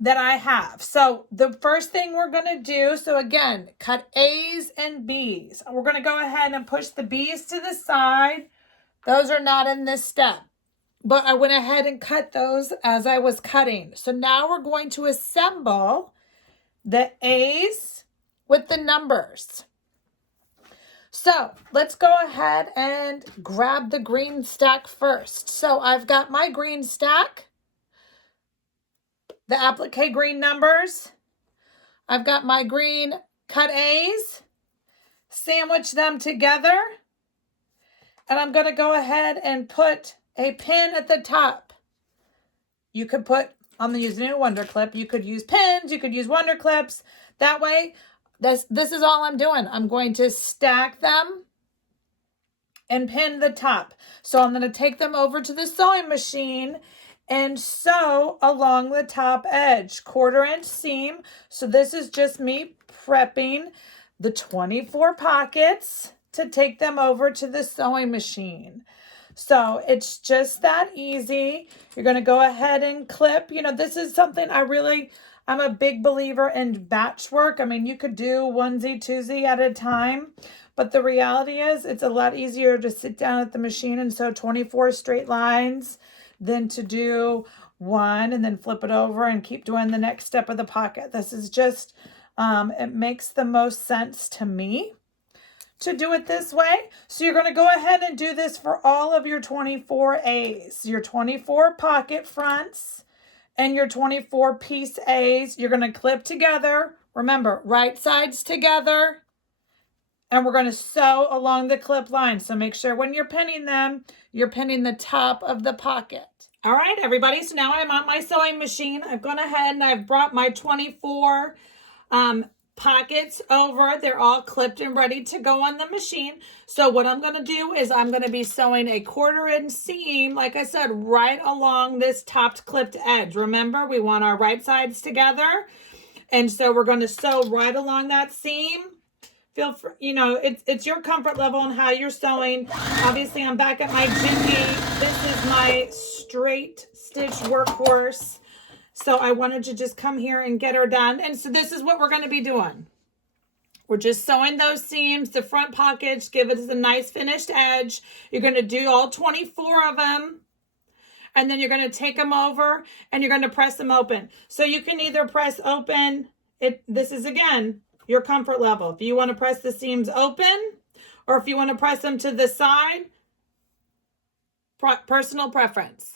That I have. So the first thing we're going to do, so again, cut A's and B's. We're going to go ahead and push the B's to the side. Those are not in this step, but I went ahead and cut those as I was cutting. So now we're going to assemble the A's with the numbers. So let's go ahead and grab the green stack first. So I've got my green stack, the applique green numbers. I've got my green cut A's, sandwich them together, and I'm going to go ahead and put a pin at the top. You could put, I'm using a wonder clip. You could use pins, you could use wonder clips. That way, this is all I'm doing. I'm going to stack them and pin the top. So I'm going to take them over to the sewing machine and sew along the top edge, 1/4 inch seam. So this is just me prepping the 24 pockets to take them over to the sewing machine. So it's just that easy. You're going to go ahead and clip. This is something I I'm a big believer in batch work. I mean, you could do onesie, twosie at a time, but the reality is it's a lot easier to sit down at the machine and sew 24 straight lines than to do one and then flip it over and keep doing the next step of the pocket. This is just, it makes the most sense to me to do it this way. So you're going to go ahead and do this for all of your 24 A's, your 24 pocket fronts and your 24 piece A's. You're going to clip together. Remember, right sides together. And we're going to sew along the clip line. So make sure when you're pinning them, you're pinning the top of the pocket. All right, everybody. So now I'm on my sewing machine. I've gone ahead and I've brought my 24 pockets over. They're all clipped and ready to go on the machine. So what I'm going to do is I'm going to be sewing a 1/4 inch seam, like I said, right along this topped clipped edge. Remember, we want our right sides together. And so we're going to sew right along that seam. Feel free, you know, it's your comfort level on how you're sewing. Obviously, I'm back at my jimmy. This is my straight stitch workhorse. So I wanted to just come here and get her done. And so this is what we're going to be doing. We're just sewing those seams, the front pockets, give it a nice finished edge. You're going to do all 24 of them. And then you're going to take them over and you're going to press them open. So you can either press open. This is, again, your comfort level. If you want to press the seams open or if you want to press them to the side, personal preference.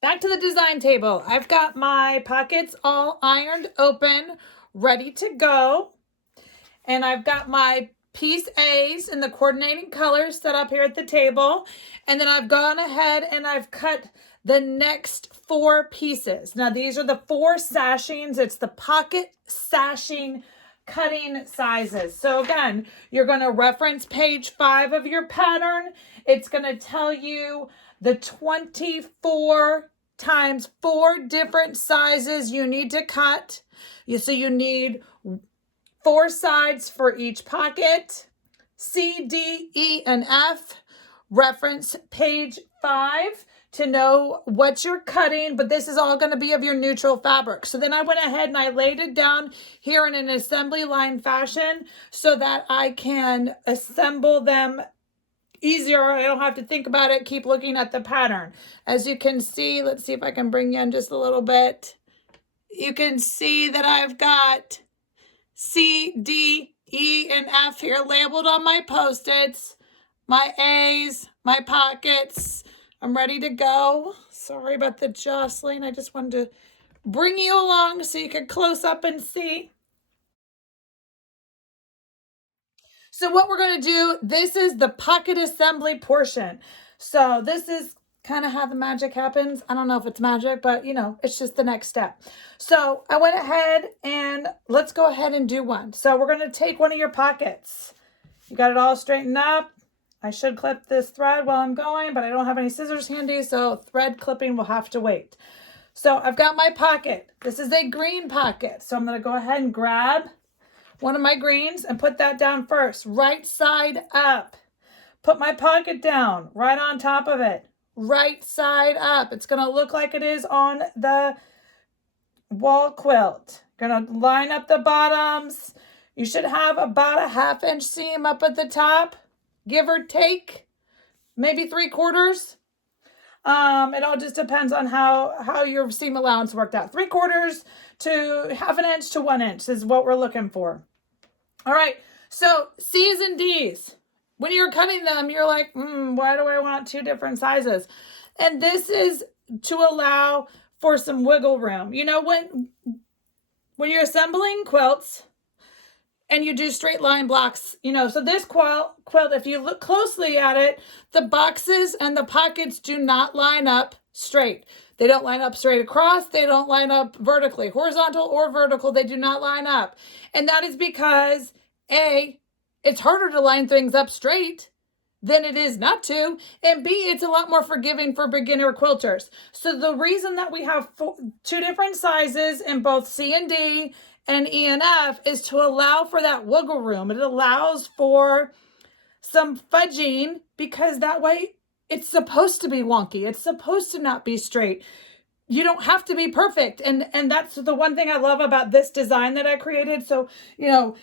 Back to the design table. I've got my pockets all ironed open, ready to go. And I've got my piece A's in the coordinating colors set up here at the table. And then I've gone ahead and I've cut the next 4 pieces. Now these are the 4 sashings. It's the pocket sashing cutting sizes. So again, you're going to reference page 5 of your pattern. It's going to tell you the 24 times 4 different sizes you need to cut. So you need 4 sides for each pocket. C, D, E, and F. Reference page 5 to know what you're cutting, but this is all going to be of your neutral fabric. So then I went ahead and I laid it down here in an assembly line fashion so that I can assemble them easier. I don't have to think about it. Keep looking at the pattern. As you can see, let's see if I can bring you in just a little bit. You can see that I've got C, D, E, and F here labeled on my Post-its. My A's, my pockets. I'm ready to go. Sorry about the jostling. I just wanted to bring you along so you could close up and see. So what we're going to do, this is the pocket assembly portion. So this is kind of how the magic happens. I don't know if it's magic, but you know, it's just the next step. So I went ahead and let's go ahead and do one. So we're going to take one of your pockets. You got it all straightened up. I should clip this thread while I'm going, but I don't have any scissors handy, so thread clipping will have to wait. So I've got my pocket. This is a green pocket. So I'm going to go ahead and grab one of my greens and put that down first, right side up. Put my pocket down right on top of it, right side up. It's going to look like it is on the wall quilt. Going to line up the bottoms. You should have about a 1/2 inch seam up at the top, give or take, maybe 3/4. It all just depends on how your seam allowance worked out. 3/4 to 1/2 inch to 1 inch is what we're looking for. All right, so C's and D's. When you're cutting them, you're like, why do I want 2 different sizes? And this is to allow for some wiggle room. You know, when you're assembling quilts and you do straight line blocks, you know, so this quilt, if you look closely at it, the boxes and the pockets do not line up straight. They don't line up straight across. They don't line up vertically, horizontal or vertical. They do not line up. And that is because, A, it's harder to line things up straight. than it is not to. And B, it's a lot more forgiving for beginner quilters. So the reason that we have two different sizes in both C and D and E and F is to allow for that wiggle room. It allows for some fudging, because that way it's supposed to be wonky. It's supposed to not be straight. You don't have to be perfect. And that's the one thing I love about this design that I created. So, you know,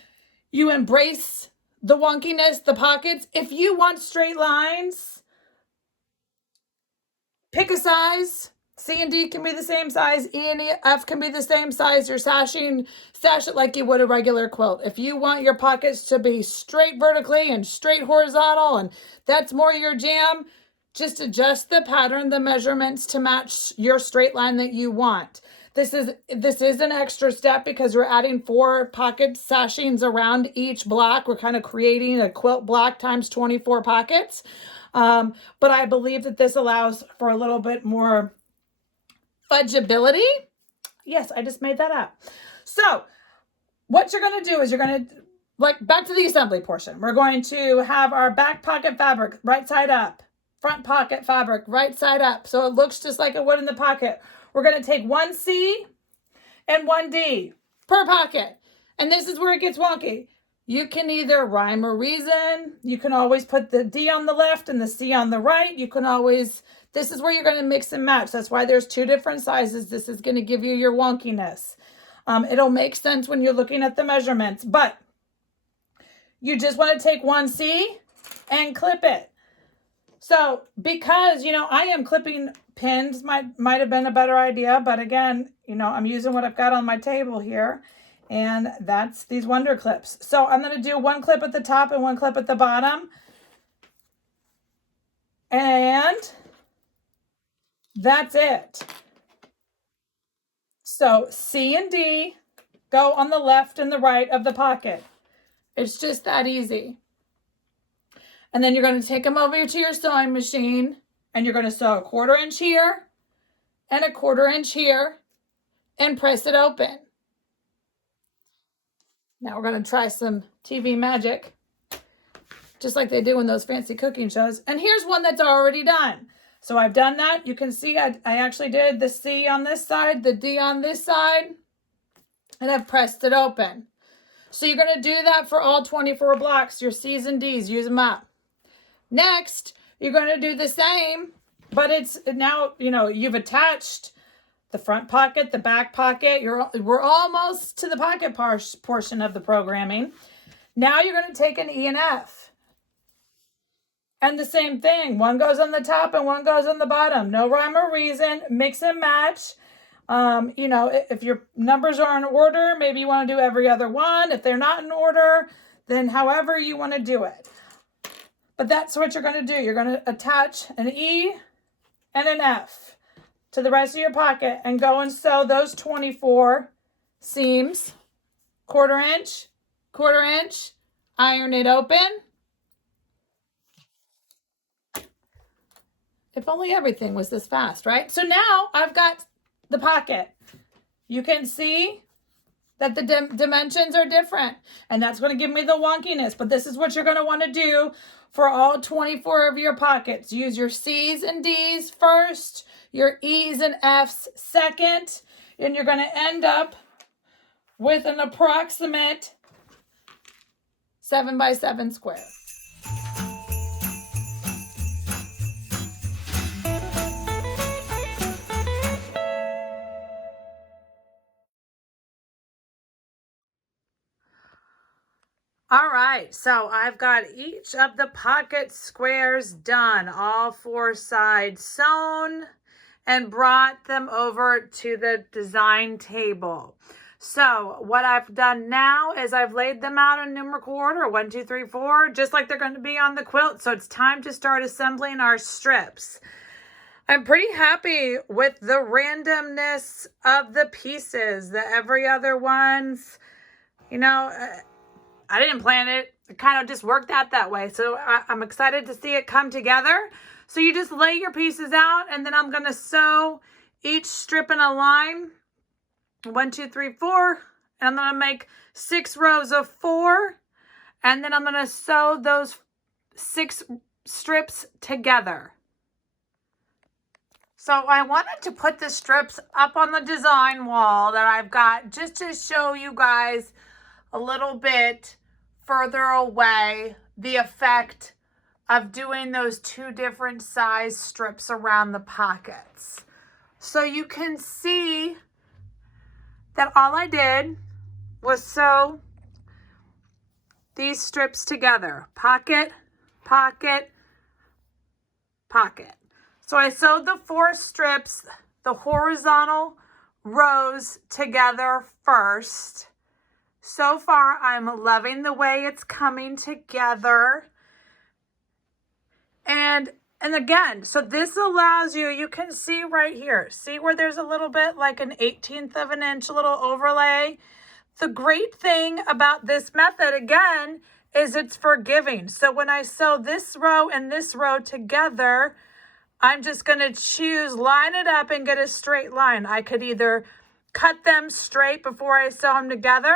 you embrace the wonkiness, the pockets. If you want straight lines, pick a size. C and D can be the same size. E and F can be the same size. You're sashing, sash it like you would a regular quilt. If you want your pockets to be straight vertically and straight horizontal, and that's more your jam, just adjust the pattern, the measurements to match your straight line that you want. This is an extra step because we're adding 4 pocket sashings around each block. We're kind of creating a quilt block times 24 pockets. But I believe that this allows for a little bit more fudgeability. Yes, I just made that up. So what you're going to do is you're going to, like, back to the assembly portion. We're going to have our back pocket fabric right side up, front pocket fabric right side up, so it looks just like it would in the pocket. We're going to take 1 C and 1 D per pocket. And this is where it gets wonky. You can either rhyme or reason. You can always put the D on the left and the C on the right. You can always, this is where you're going to mix and match. That's why there's 2 different sizes. This is going to give you your wonkiness. It'll make sense when you're looking at the measurements, but you just want to take 1 C and clip it. So because, you know, I am clipping pins, might have been a better idea, but again, you know, I'm using what I've got on my table here, and that's these Wonder Clips. So I'm going to do 1 clip at the top and 1 clip at the bottom. And that's it. So C and D go on the left and the right of the pocket. It's just that easy. And then you're going to take them over to your sewing machine, and you're going to sew a 1/4 inch here and a 1/4 inch here and press it open. Now we're going to try some TV magic, just like they do in those fancy cooking shows. And here's one that's already done. So I've done that. You can see I actually did the C on this side, the D on this side, and I've pressed it open. So you're going to do that for all 24 blocks, your C's and D's, use them up. Next, you're going to do the same, but it's now, you know, you've attached the front pocket, the back pocket. We're almost to the pocket portion of the programming. Now you're going to take an E and F. And the same thing. 1 goes on the top and 1 goes on the bottom. No rhyme or reason. Mix and match. You know, if your numbers are in order, maybe you want to do every other one. If they're not in order, then however you want to do it. But that's what you're going to do. You're going to attach an E and an F to the rest of your pocket and go and sew those 24 seams, 1/4 inch, 1/4 inch, iron it open. If only everything was this fast, right? So now I've got the pocket. You can see that the dimensions are different, and that's going to give me the wonkiness, but this is what you're going to want to do for all 24 of your pockets. Use your C's and D's first, your E's and F's second, and you're going to end up with an approximate 7 by 7 square. All right, so I've got each of the pocket squares done, all 4 sides sewn, and brought them over to the design table. So what I've done now is I've laid them out in numerical order, 1, 2, 3, 4, just like they're going to be on the quilt. So it's time to start assembling our strips. I'm pretty happy with the randomness of the pieces. The every other ones, you know, I didn't plan it. It kind of just worked out that way. So I'm excited to see it come together. So you just lay your pieces out, and then I'm going to sew each strip in a line. 1, 2, 3, 4. And I'm going to make 6 rows of 4. And then I'm going to sew those 6 strips together. So I wanted to put the strips up on the design wall that I've got just to show you guys a little bit further away the effect of doing those two different size strips around the pockets. So you can see that all I did was sew these strips together. Pocket, pocket, pocket. So I sewed the 4 strips, the horizontal rows together first. So far, I'm loving the way it's coming together. And again, so this allows you, you can see right here, see where there's a little bit like an 1/18 of an inch little overlay. The great thing about this method, again, is it's forgiving. So when I sew this row and this row together, I'm just going to choose, line it up and get a straight line. I could either cut them straight before I sew them together,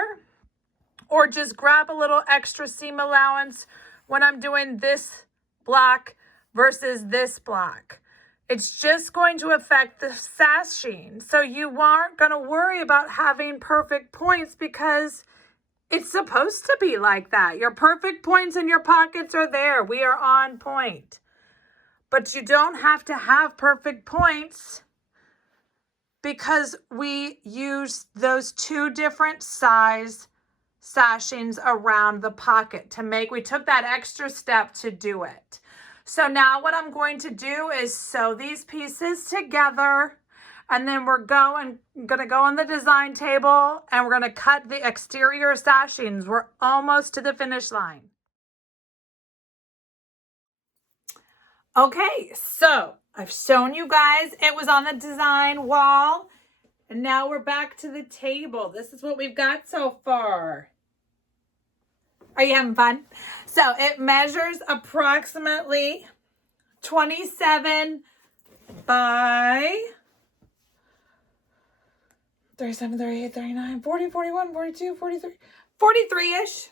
or just grab a little extra seam allowance when I'm doing this block versus this block. It's just going to affect the sashing. So you aren't going to worry about having perfect points because it's supposed to be like that. Your perfect points in your pockets are there. We are on point. But you don't have to have perfect points because we use those 2 different size sashings around the pocket to make, we took that extra step to do it. So now what I'm going to do is sew these pieces together, and then we're going to go on the design table and we're going to cut the exterior sashings. We're almost to the finish line. Okay, so I've shown you guys it was on the design wall, and now we're back to the table. This is what we've got so far. Are you having fun? So it measures approximately 27 by 37, 38, 39, 40, 41, 42, 43, 43-ish,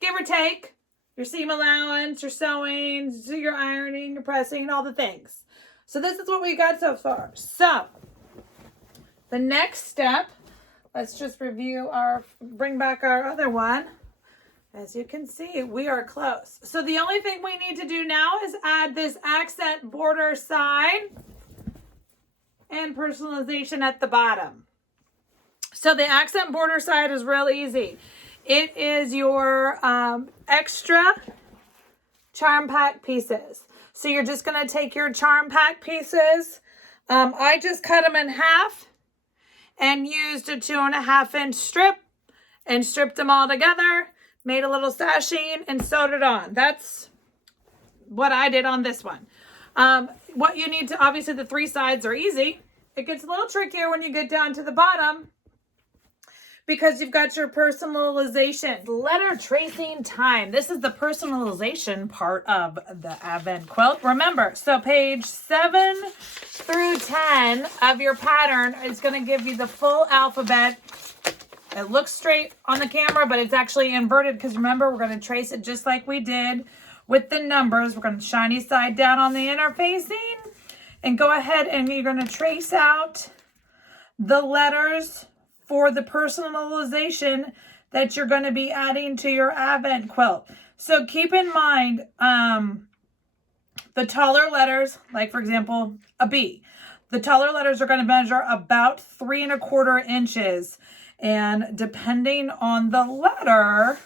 give or take. Your seam allowance, your sewing, your ironing, your pressing, all the things. So this is what we got so far. So the next step, let's just review bring back our other one. As you can see, we are close. So the only thing we need to do now is add this accent border side and personalization at the bottom. So the accent border side is real easy. It is your extra charm pack pieces. So you're just going to take your charm pack pieces. I just cut them in half and used a 2.5-inch strip and stripped them all together. Made a little sashing and sewed it on. That's what I did on this one. What you need to, obviously the 3 sides are easy. It gets a little trickier when you get down to the bottom because you've got your personalization. Letter tracing time. This is the personalization part of the Advent quilt. Remember, so page 7 through 10 of your pattern is going to give you the full alphabet. It looks straight on the camera, but it's actually inverted because remember, we're going to trace it just like we did with the numbers. We're going to shiny side down on the interfacing and go ahead and you're going to trace out the letters for the personalization that you're going to be adding to your Advent quilt. So keep in mind the taller letters, like for example, a B. The taller letters are going to measure about 3¼ inches. And depending on the letter,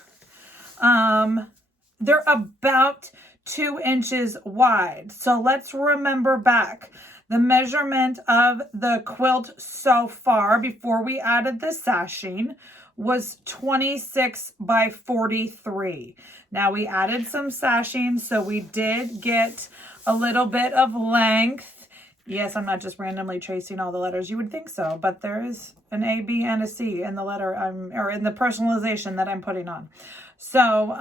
they're about 2 inches wide. So let's remember back. The measurement of the quilt so far before we added the sashing was 26 by 43. Now we added some sashing, so we did get a little bit of length. Yes, I'm not just randomly tracing all the letters. You would think so, but there is an A, B, and a C in the letter or in the personalization that I'm putting on. So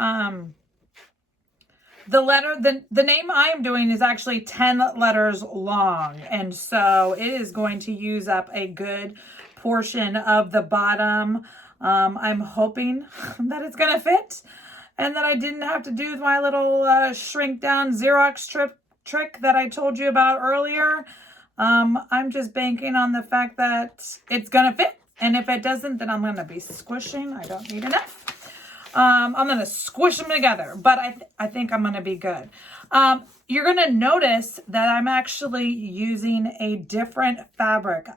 the name I am doing is actually 10 letters long, and so it is going to use up a good portion of the bottom. I'm hoping that it's going to fit. and that I didn't have to do my little shrink down Xerox trick that I told you about earlier. I'm just banking on the fact that it's gonna fit, and if it doesn't, then I'm gonna be squishing. I don't need enough. I'm gonna squish them together, but I think I'm gonna be good. You're gonna notice that I'm actually using a different fabric.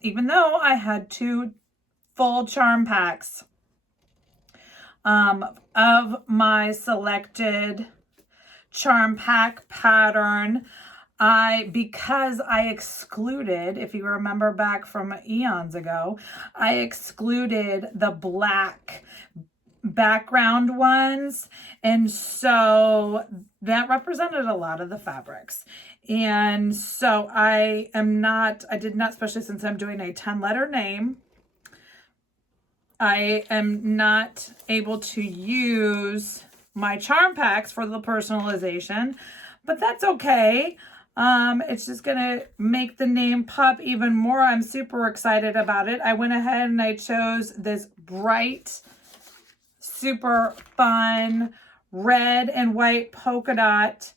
Even though I had 2 full charm packs of my selected charm pack pattern, because I excluded, if you remember back from eons ago, I excluded the black background ones, and so that represented a lot of the fabrics. And so I did not, especially since I'm doing a 10-letter name, I am not able to use my charm packs for the personalization, but that's okay. It's just gonna make the name pop even more. I'm super excited about it. I went ahead and I chose this bright, super fun red and white polka dot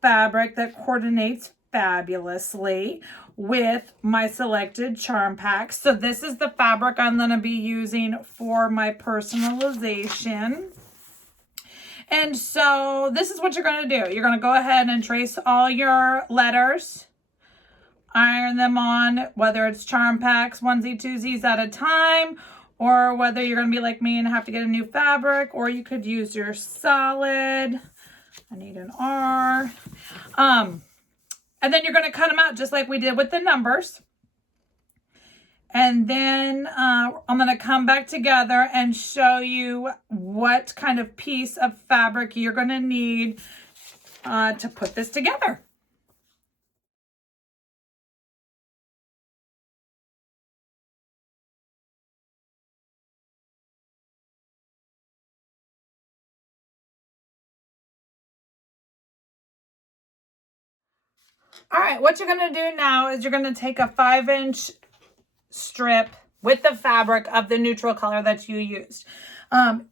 fabric that coordinates fabulously with my selected charm pack. So this is the fabric I'm going to be using for my personalization. And so this is what you're going to do. You're going to go ahead and trace all your letters, iron them on, whether it's charm packs, onesie, twosies at a time, or whether you're going to be like me and have to get a new fabric, or you could use your solid. I need an R. And then you're going to cut them out just like we did with the numbers. And then I'm going to come back together and show you what kind of piece of fabric you're going to need to put this together. All right, what you're going to do now is you're going to take a 5-inch strip with the fabric of the neutral color that you used. 5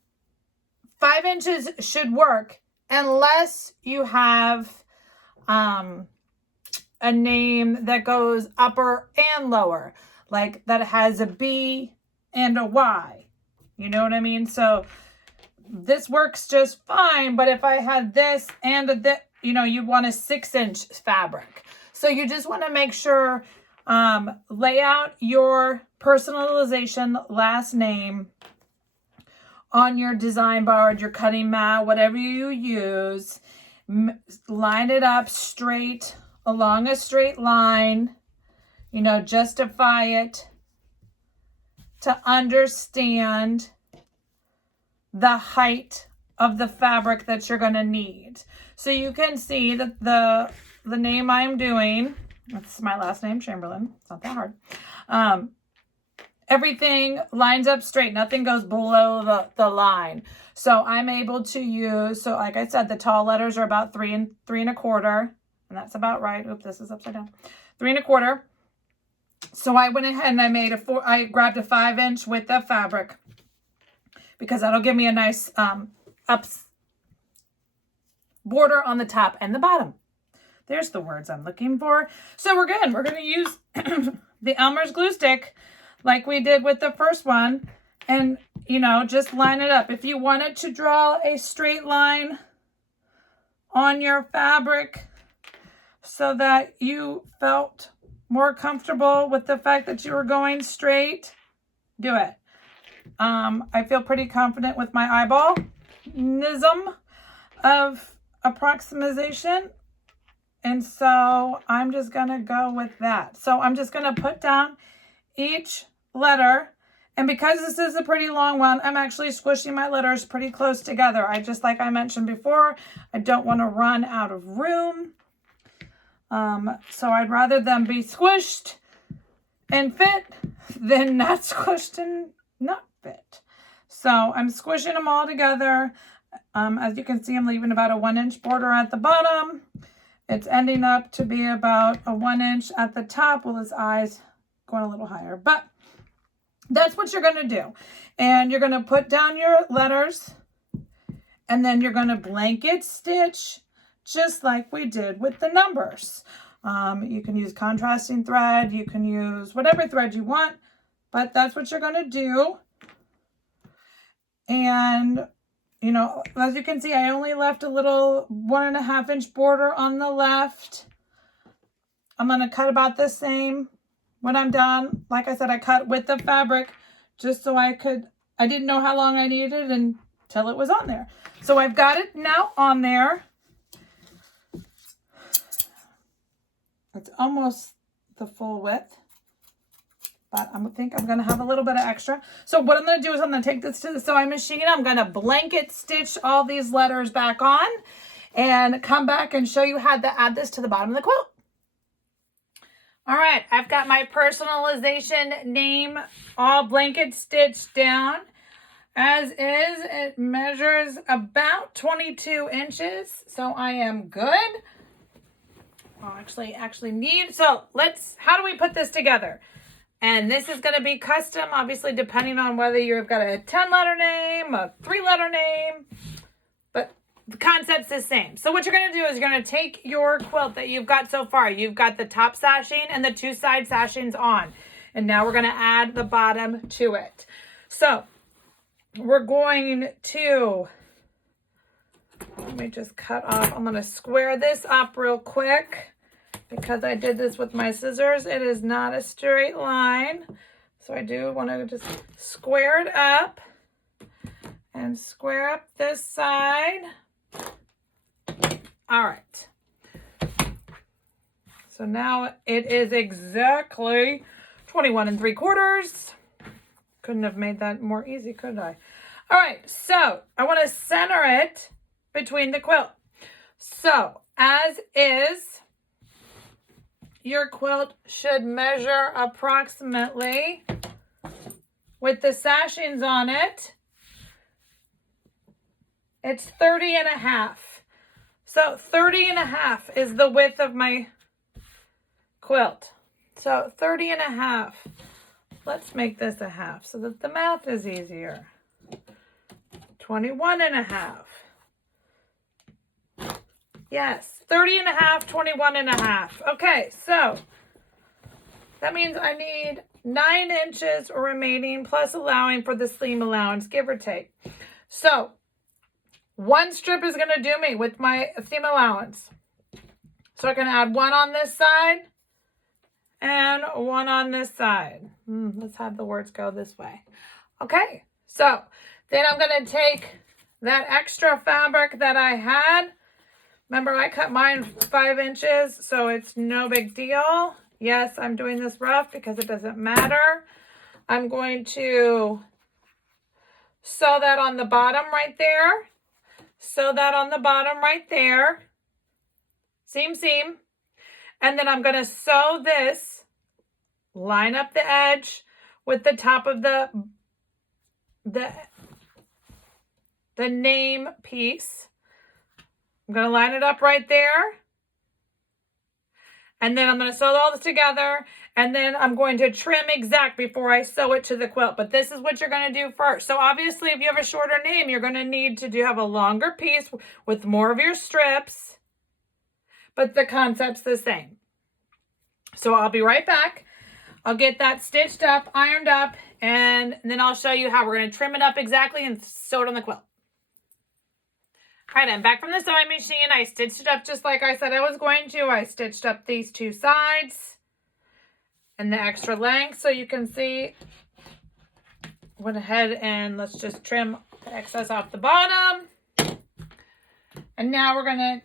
inches should work unless you have a name that goes upper and lower, like that has a B and a Y. You know what I mean? So this works just fine, but if I had this and you want a 6-inch fabric. So you just want to make sure, lay out your personalization last name on your design board, your cutting mat, whatever you use. Line it up straight along a straight line, justify it to understand the height of the fabric that you're going to need. So you can see that the name I'm doing, that's my last name, Chamberlain. It's not that hard. Everything lines up straight. Nothing goes below the line. So I'm able to use, so like I said, the tall letters are about 3 1/4. And that's about right. Oops, this is upside down. 3 1/4. So I went ahead and I grabbed a 5-inch width of fabric because that'll give me a nice border on the top and the bottom. There's the words I'm looking for. So we're good. We're going to use the Elmer's glue stick like we did with the first one. And, just line it up. If you wanted to draw a straight line on your fabric so that you felt more comfortable with the fact that you were going straight, do it. I feel pretty confident with my eyeballism of approximation. And so I'm just going to go with that. So I'm just going to put down each letter. And because this is a pretty long one, I'm actually squishing my letters pretty close together. Like I mentioned before, I don't want to run out of room. So I'd rather them be squished and fit than not squished and not fit. So I'm squishing them all together. As you can see, I'm leaving about a 1-inch border at the bottom. It's ending up to be about a 1-inch at the top with his eyes going a little higher. But that's what you're going to do. And you're going to put down your letters And then you're going to blanket stitch just like we did with the numbers. You can use contrasting thread. You can use whatever thread you want, but that's what you're going to do. And, you know, as you can see, I only left a little 1.5 inch border on the left. I'm going to cut about the same when I'm done. Like I said, I cut with the fabric just so I didn't know how long I needed until it was on there. So I've got it now on there. It's almost the full width, but I think I'm going to have a little bit of extra. So what I'm going to do is I'm going to take this to the sewing machine. I'm going to blanket stitch all these letters back on and come back and show you how to add this to the bottom of the quilt. All right, I've got my personalization name all blanket stitched down. As is, it measures about 22 inches, so I am good. I'll actually need, so how do we put this together? And this is going to be custom, obviously, depending on whether you've got a 10-letter name, a 3-letter name, but the concept's the same. So what you're going to do is you're going to take your quilt that you've got so far. You've got the top sashing and the 2 side sashings on. And now we're going to add the bottom to it. So we're going to, let me just cut off. I'm going to square this up real quick because I did this with my scissors. It is not a straight line. So I do want to just square it up and square up this side. All right. So now it is exactly 21 3/4. Couldn't have made that more easy, could I? All right, so I want to center it between the quilt. So as is, your quilt should measure approximately, with the sashings on it, it's 30.5. So 30.5 is the width of my quilt. So 30.5. Let's make this a half so that the math is easier. 21.5. Yes, 30.5, 21.5. Okay, so that means I need 9 inches remaining plus allowing for the seam allowance, give or take. So 1 strip is going to do me with my seam allowance. So I can add 1 on this side and 1 on this side. Let's have the words go this way. Okay, so then I'm going to take that extra fabric that I had. Remember, I cut mine 5 inches, so it's no big deal. Yes, I'm doing this rough because it doesn't matter. I'm going to sew that on the bottom right there. Sew that on the bottom right there. Seam, seam. And then I'm going to sew this, line up the edge with the top of the name piece. I'm going to line it up right there. And then I'm going to sew all this together. And then I'm going to trim exact before I sew it to the quilt. But this is what you're going to do first. So obviously, if you have a shorter name, you're going to need to have a longer piece with more of your strips. But the concept's the same. So I'll be right back. I'll get that stitched up, ironed up, and then I'll show you how we're going to trim it up exactly and sew it on the quilt. All right, I'm back from the sewing machine. I stitched it up just like I said I was going to. I stitched up these 2 sides and the extra length. So you can see, went ahead and let's just trim the excess off the bottom. And now we're going to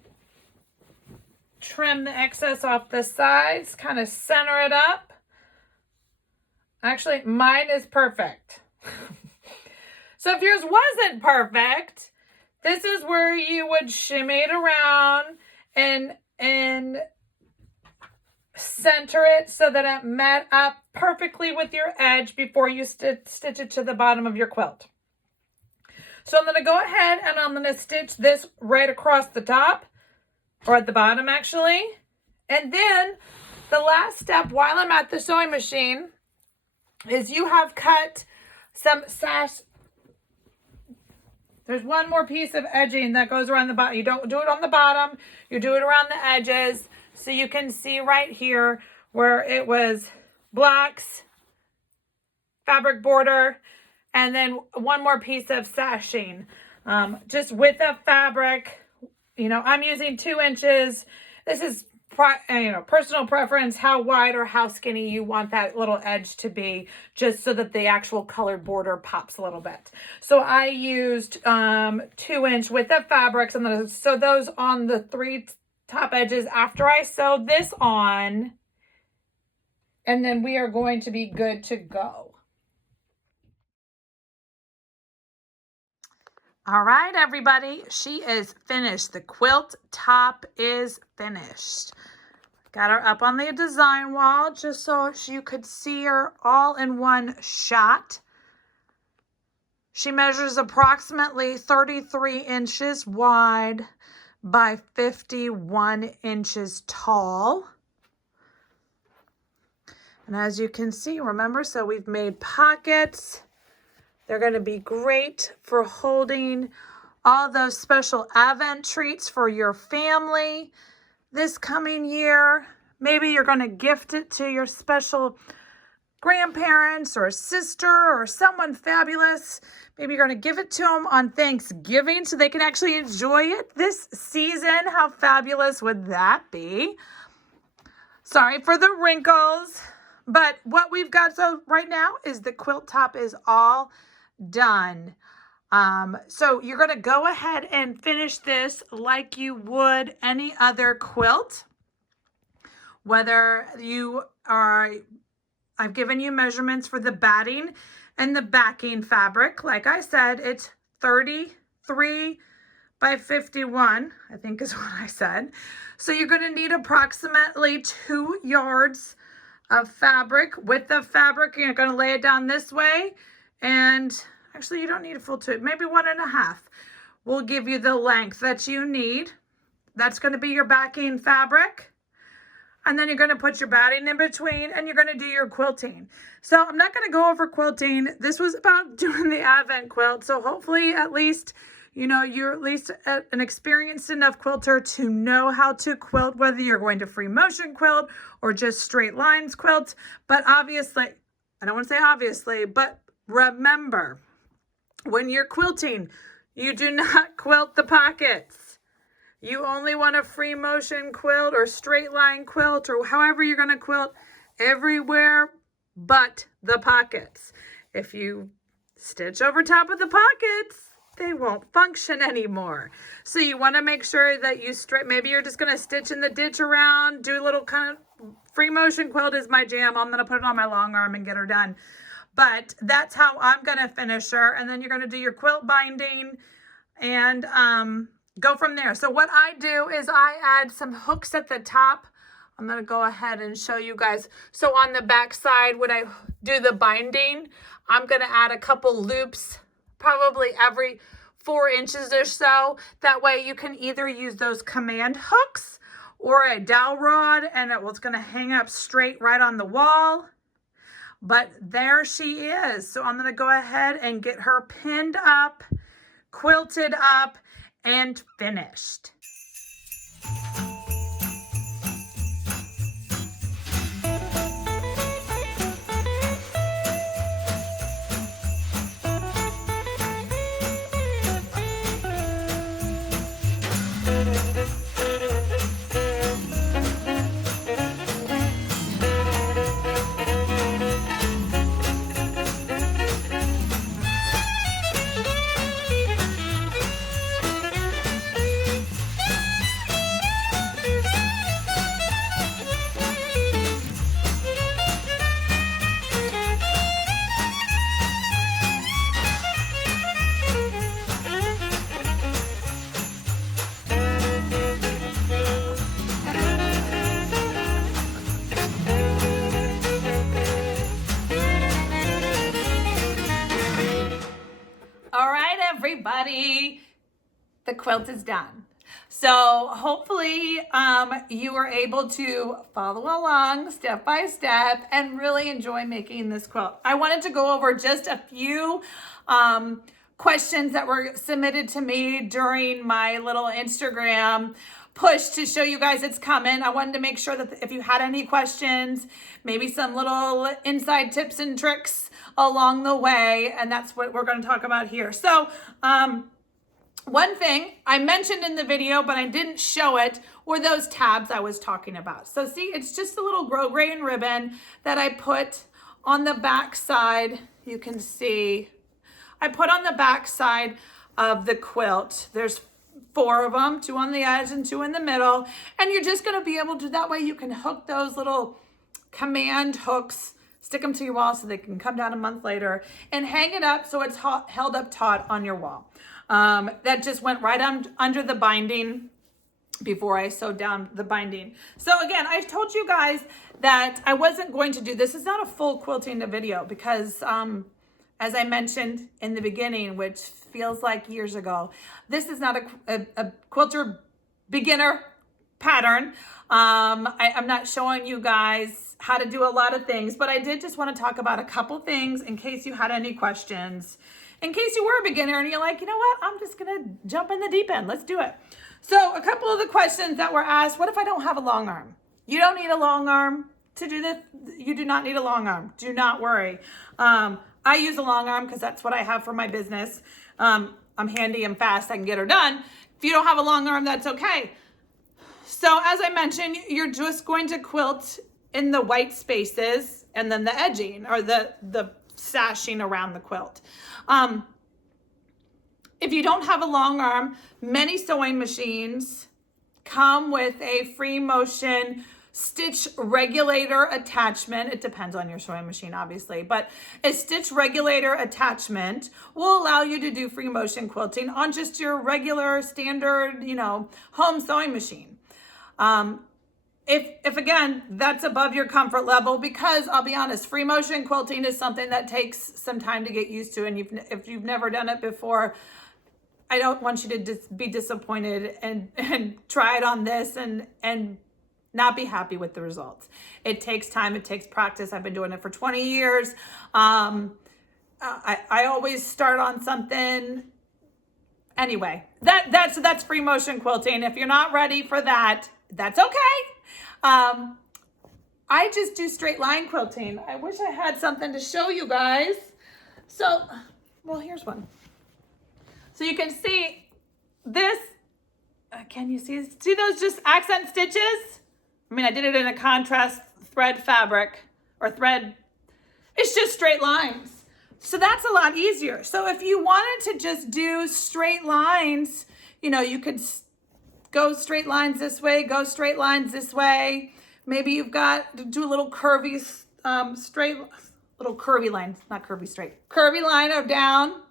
trim the excess off the sides, kind of center it up. Actually, mine is perfect. So if yours wasn't perfect, this is where you would shimmy it around and center it so that it met up perfectly with your edge before you stitch it to the bottom of your quilt. So I'm going to go ahead and I'm going to stitch this right across the top, or at the bottom actually. And then the last step while I'm at the sewing machine is you have cut some There's one more piece of edging that goes around the bottom. You don't do it on the bottom, you do it around the edges. So you can see right here where it was blocks, fabric border, and then one more piece of sashing. Just width of fabric, you know, I'm using 2 inches. This is, you know, personal preference, how wide or how skinny you want that little edge to be, just so that the actual colored border pops a little bit. So I used 2-inch width of fabrics, and then sew those on the 3 top edges after I sewed this on, and then we are going to be good to go. All right, everybody, she is finished. The quilt top is finished. Got her up on the design wall just so you could see her all in one shot. She measures approximately 33 inches wide by 51 inches tall. And as you can see, remember, so we've made pockets. They're going to be great for holding all those special Advent treats for your family this coming year. Maybe you're going to gift it to your special grandparents or sister or someone fabulous. Maybe you're going to give it to them on Thanksgiving so they can actually enjoy it this season. How fabulous would that be? Sorry for the wrinkles, but what we've got so right now is the quilt top is all done. So you're going to go ahead and finish this like you would any other quilt. Whether you are, I've given you measurements for the batting and the backing fabric. Like I said, it's 33 by 51, I think is what I said. So you're going to need approximately 2 yards of fabric. Width of fabric, you're going to lay it down this way, and actually you don't need a full 2, maybe 1.5 will give you the length that you need. That's going to be your backing fabric. And then you're going to put your batting in between, and you're going to do your quilting. So I'm not going to go over quilting. This was about doing the Advent quilt. So hopefully at least, you know, you're at least an experienced enough quilter to know how to quilt, whether you're going to free motion quilt or just straight lines quilt. But obviously, I don't want to say obviously, but remember, when you're quilting, you do not quilt the pockets. You only want a free motion quilt or straight line quilt or however you're going to quilt everywhere but the pockets. If you stitch over top of the pockets, they won't function anymore. So you want to make sure that you maybe you're just going to stitch in the ditch around, do a little kind of free motion quilt is my jam. I'm going to put it on my long arm and get her done. But that's how I'm going to finish her. And then you're going to do your quilt binding and go from there. So what I do is I add some hooks at the top. I'm going to go ahead and show you guys. So on the back side, when I do the binding, I'm going to add a couple loops, probably every 4 inches or so. That way you can either use those command hooks or a dowel rod, and it's going to hang up straight right on the wall. But there she is. So I'm going to go ahead and get her pinned up, quilted up, and finished. Everybody, the quilt is done. So hopefully you were able to follow along step by step and really enjoy making this quilt. I wanted to go over just a few questions that were submitted to me during my little Instagram push to show you guys it's coming. I wanted to make sure that if you had any questions, maybe some little inside tips and tricks along the way, and that's what we're going to talk about here. So, one thing I mentioned in the video, but I didn't show it, were those tabs I was talking about. So see, it's just a little grosgrain ribbon that I put on the back side. You can see I put on the back side of the quilt. There's 4 of them, 2 on the edge and 2 in the middle. And you're just going to be able to, that way you can hook those little command hooks, stick them to your wall so they can come down a month later, and hang it up so it's held up taut on your wall. That just went right under the binding before I sewed down the binding. So again, I told you guys that I wasn't going to do, this is not a full quilting video because, as I mentioned in the beginning, which feels like years ago, this is not a quilter beginner pattern. I'm not showing you guys how to do a lot of things, but I did just want to talk about a couple things in case you had any questions. In case you were a beginner and you're like, you know what, I'm just gonna jump in the deep end, let's do it. So a couple of the questions that were asked, what if I don't have a long arm? You don't need a long arm to do this. You do not need a long arm, do not worry. I use a long arm because that's what I have for my business. I'm handy and fast, I can get her done. If you don't have a long arm, that's okay. So as I mentioned, you're just going to quilt in the white spaces and then the edging or the sashing around the quilt. If you don't have a long arm, many sewing machines come with a free motion stitch regulator attachment. It depends on your sewing machine, obviously, but a stitch regulator attachment will allow you to do free motion quilting on just your regular standard, home sewing machine. If again, that's above your comfort level, because I'll be honest, free motion quilting is something that takes some time to get used to. And if you've never done it before, I don't want you to be disappointed and try it on this and not be happy with the results. It takes time, it takes practice. I've been doing it for 20 years. I always start on something. Anyway, that's free motion quilting. If you're not ready for that, that's okay. I just do straight line quilting. I wish I had something to show you guys. So, well, here's one. So you can see this, can you see those just accent stitches? I mean, I did it in a contrast thread fabric or thread. It's just straight lines. So that's a lot easier. So if you wanted to just do straight lines, you could go straight lines this way, go straight lines this way. Maybe you've got to do a little curvy, little curvy line, not curvy, straight. Curvy line or down,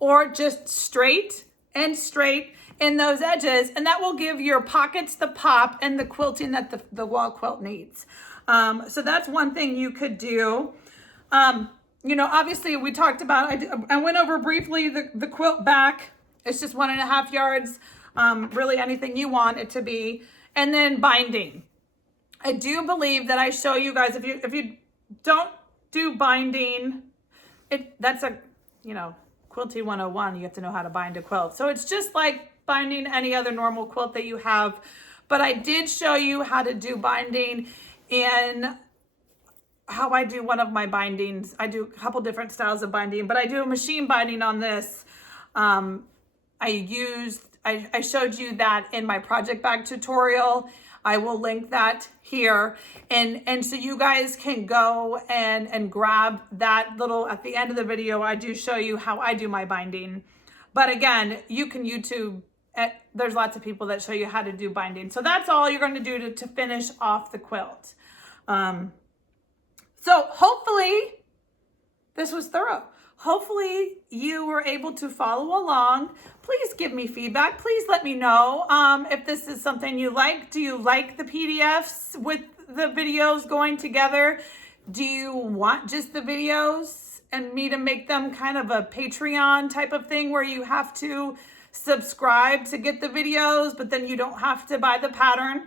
or just straight and straight in those edges. And that will give your pockets the pop and the quilting that the wall quilt needs. So that's one thing you could do. Obviously we talked about, I went over briefly the quilt back. It's just 1.5 yards. Really anything you want it to be. And then binding. I do believe that I show you guys, if you don't do binding, that's a, quilting 101, you have to know how to bind a quilt. So it's just like binding any other normal quilt that you have. But I did show you how to do binding in how I do one of my bindings. I do a couple different styles of binding, but I do a machine binding on this. I showed you that in my project bag tutorial. I will link that here. And so you guys can go and grab that little, at the end of the video, I do show you how I do my binding. But again, you can YouTube, there's lots of people that show you how to do binding. So that's all you're going to do to finish off the quilt. So hopefully this was thorough. Hopefully you were able to follow along. Please give me feedback. Please let me know if this is something you like. Do you like the PDFs with the videos going together? Do you want just the videos and me to make them kind of a Patreon type of thing where you have to subscribe to get the videos, but then you don't have to buy the pattern?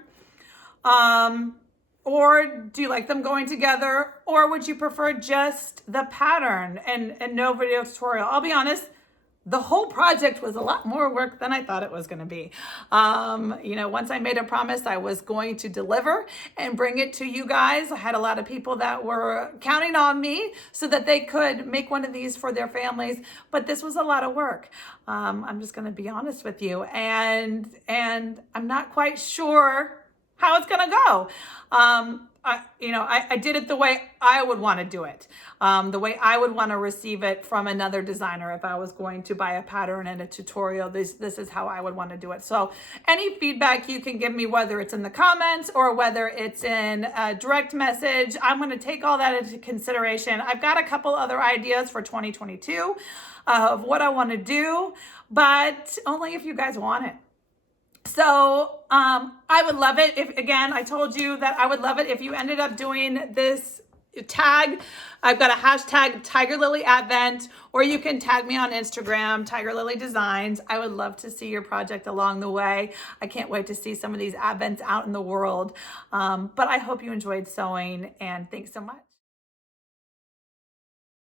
Or do you like them going together? Or would you prefer just the pattern and no video tutorial? I'll be honest, the whole project was a lot more work than I thought it was going to be. You know, once I made a promise I was going to deliver and bring it to you guys. I had a lot of people that were counting on me so that they could make one of these for their families, but this was a lot of work. I'm just going to be honest with you, and I'm not quite sure how it's going to go. I did it the way I would want to do it, the way I would want to receive it from another designer. If I was going to buy a pattern and a tutorial, this is how I would want to do it. So any feedback you can give me, whether it's in the comments or whether it's in a direct message, I'm going to take all that into consideration. I've got a couple other ideas for 2022 of what I want to do, but only if you guys want it. So I would love it if, again, I told you that I would love it if you ended up doing this tag. I've got a hashtag Tiger Lily Advent, or you can tag me on Instagram, Tiger Lily Designs. I would love to see your project along the way. I can't wait to see some of these advents out in the world. But I hope you enjoyed sewing, and thanks so much.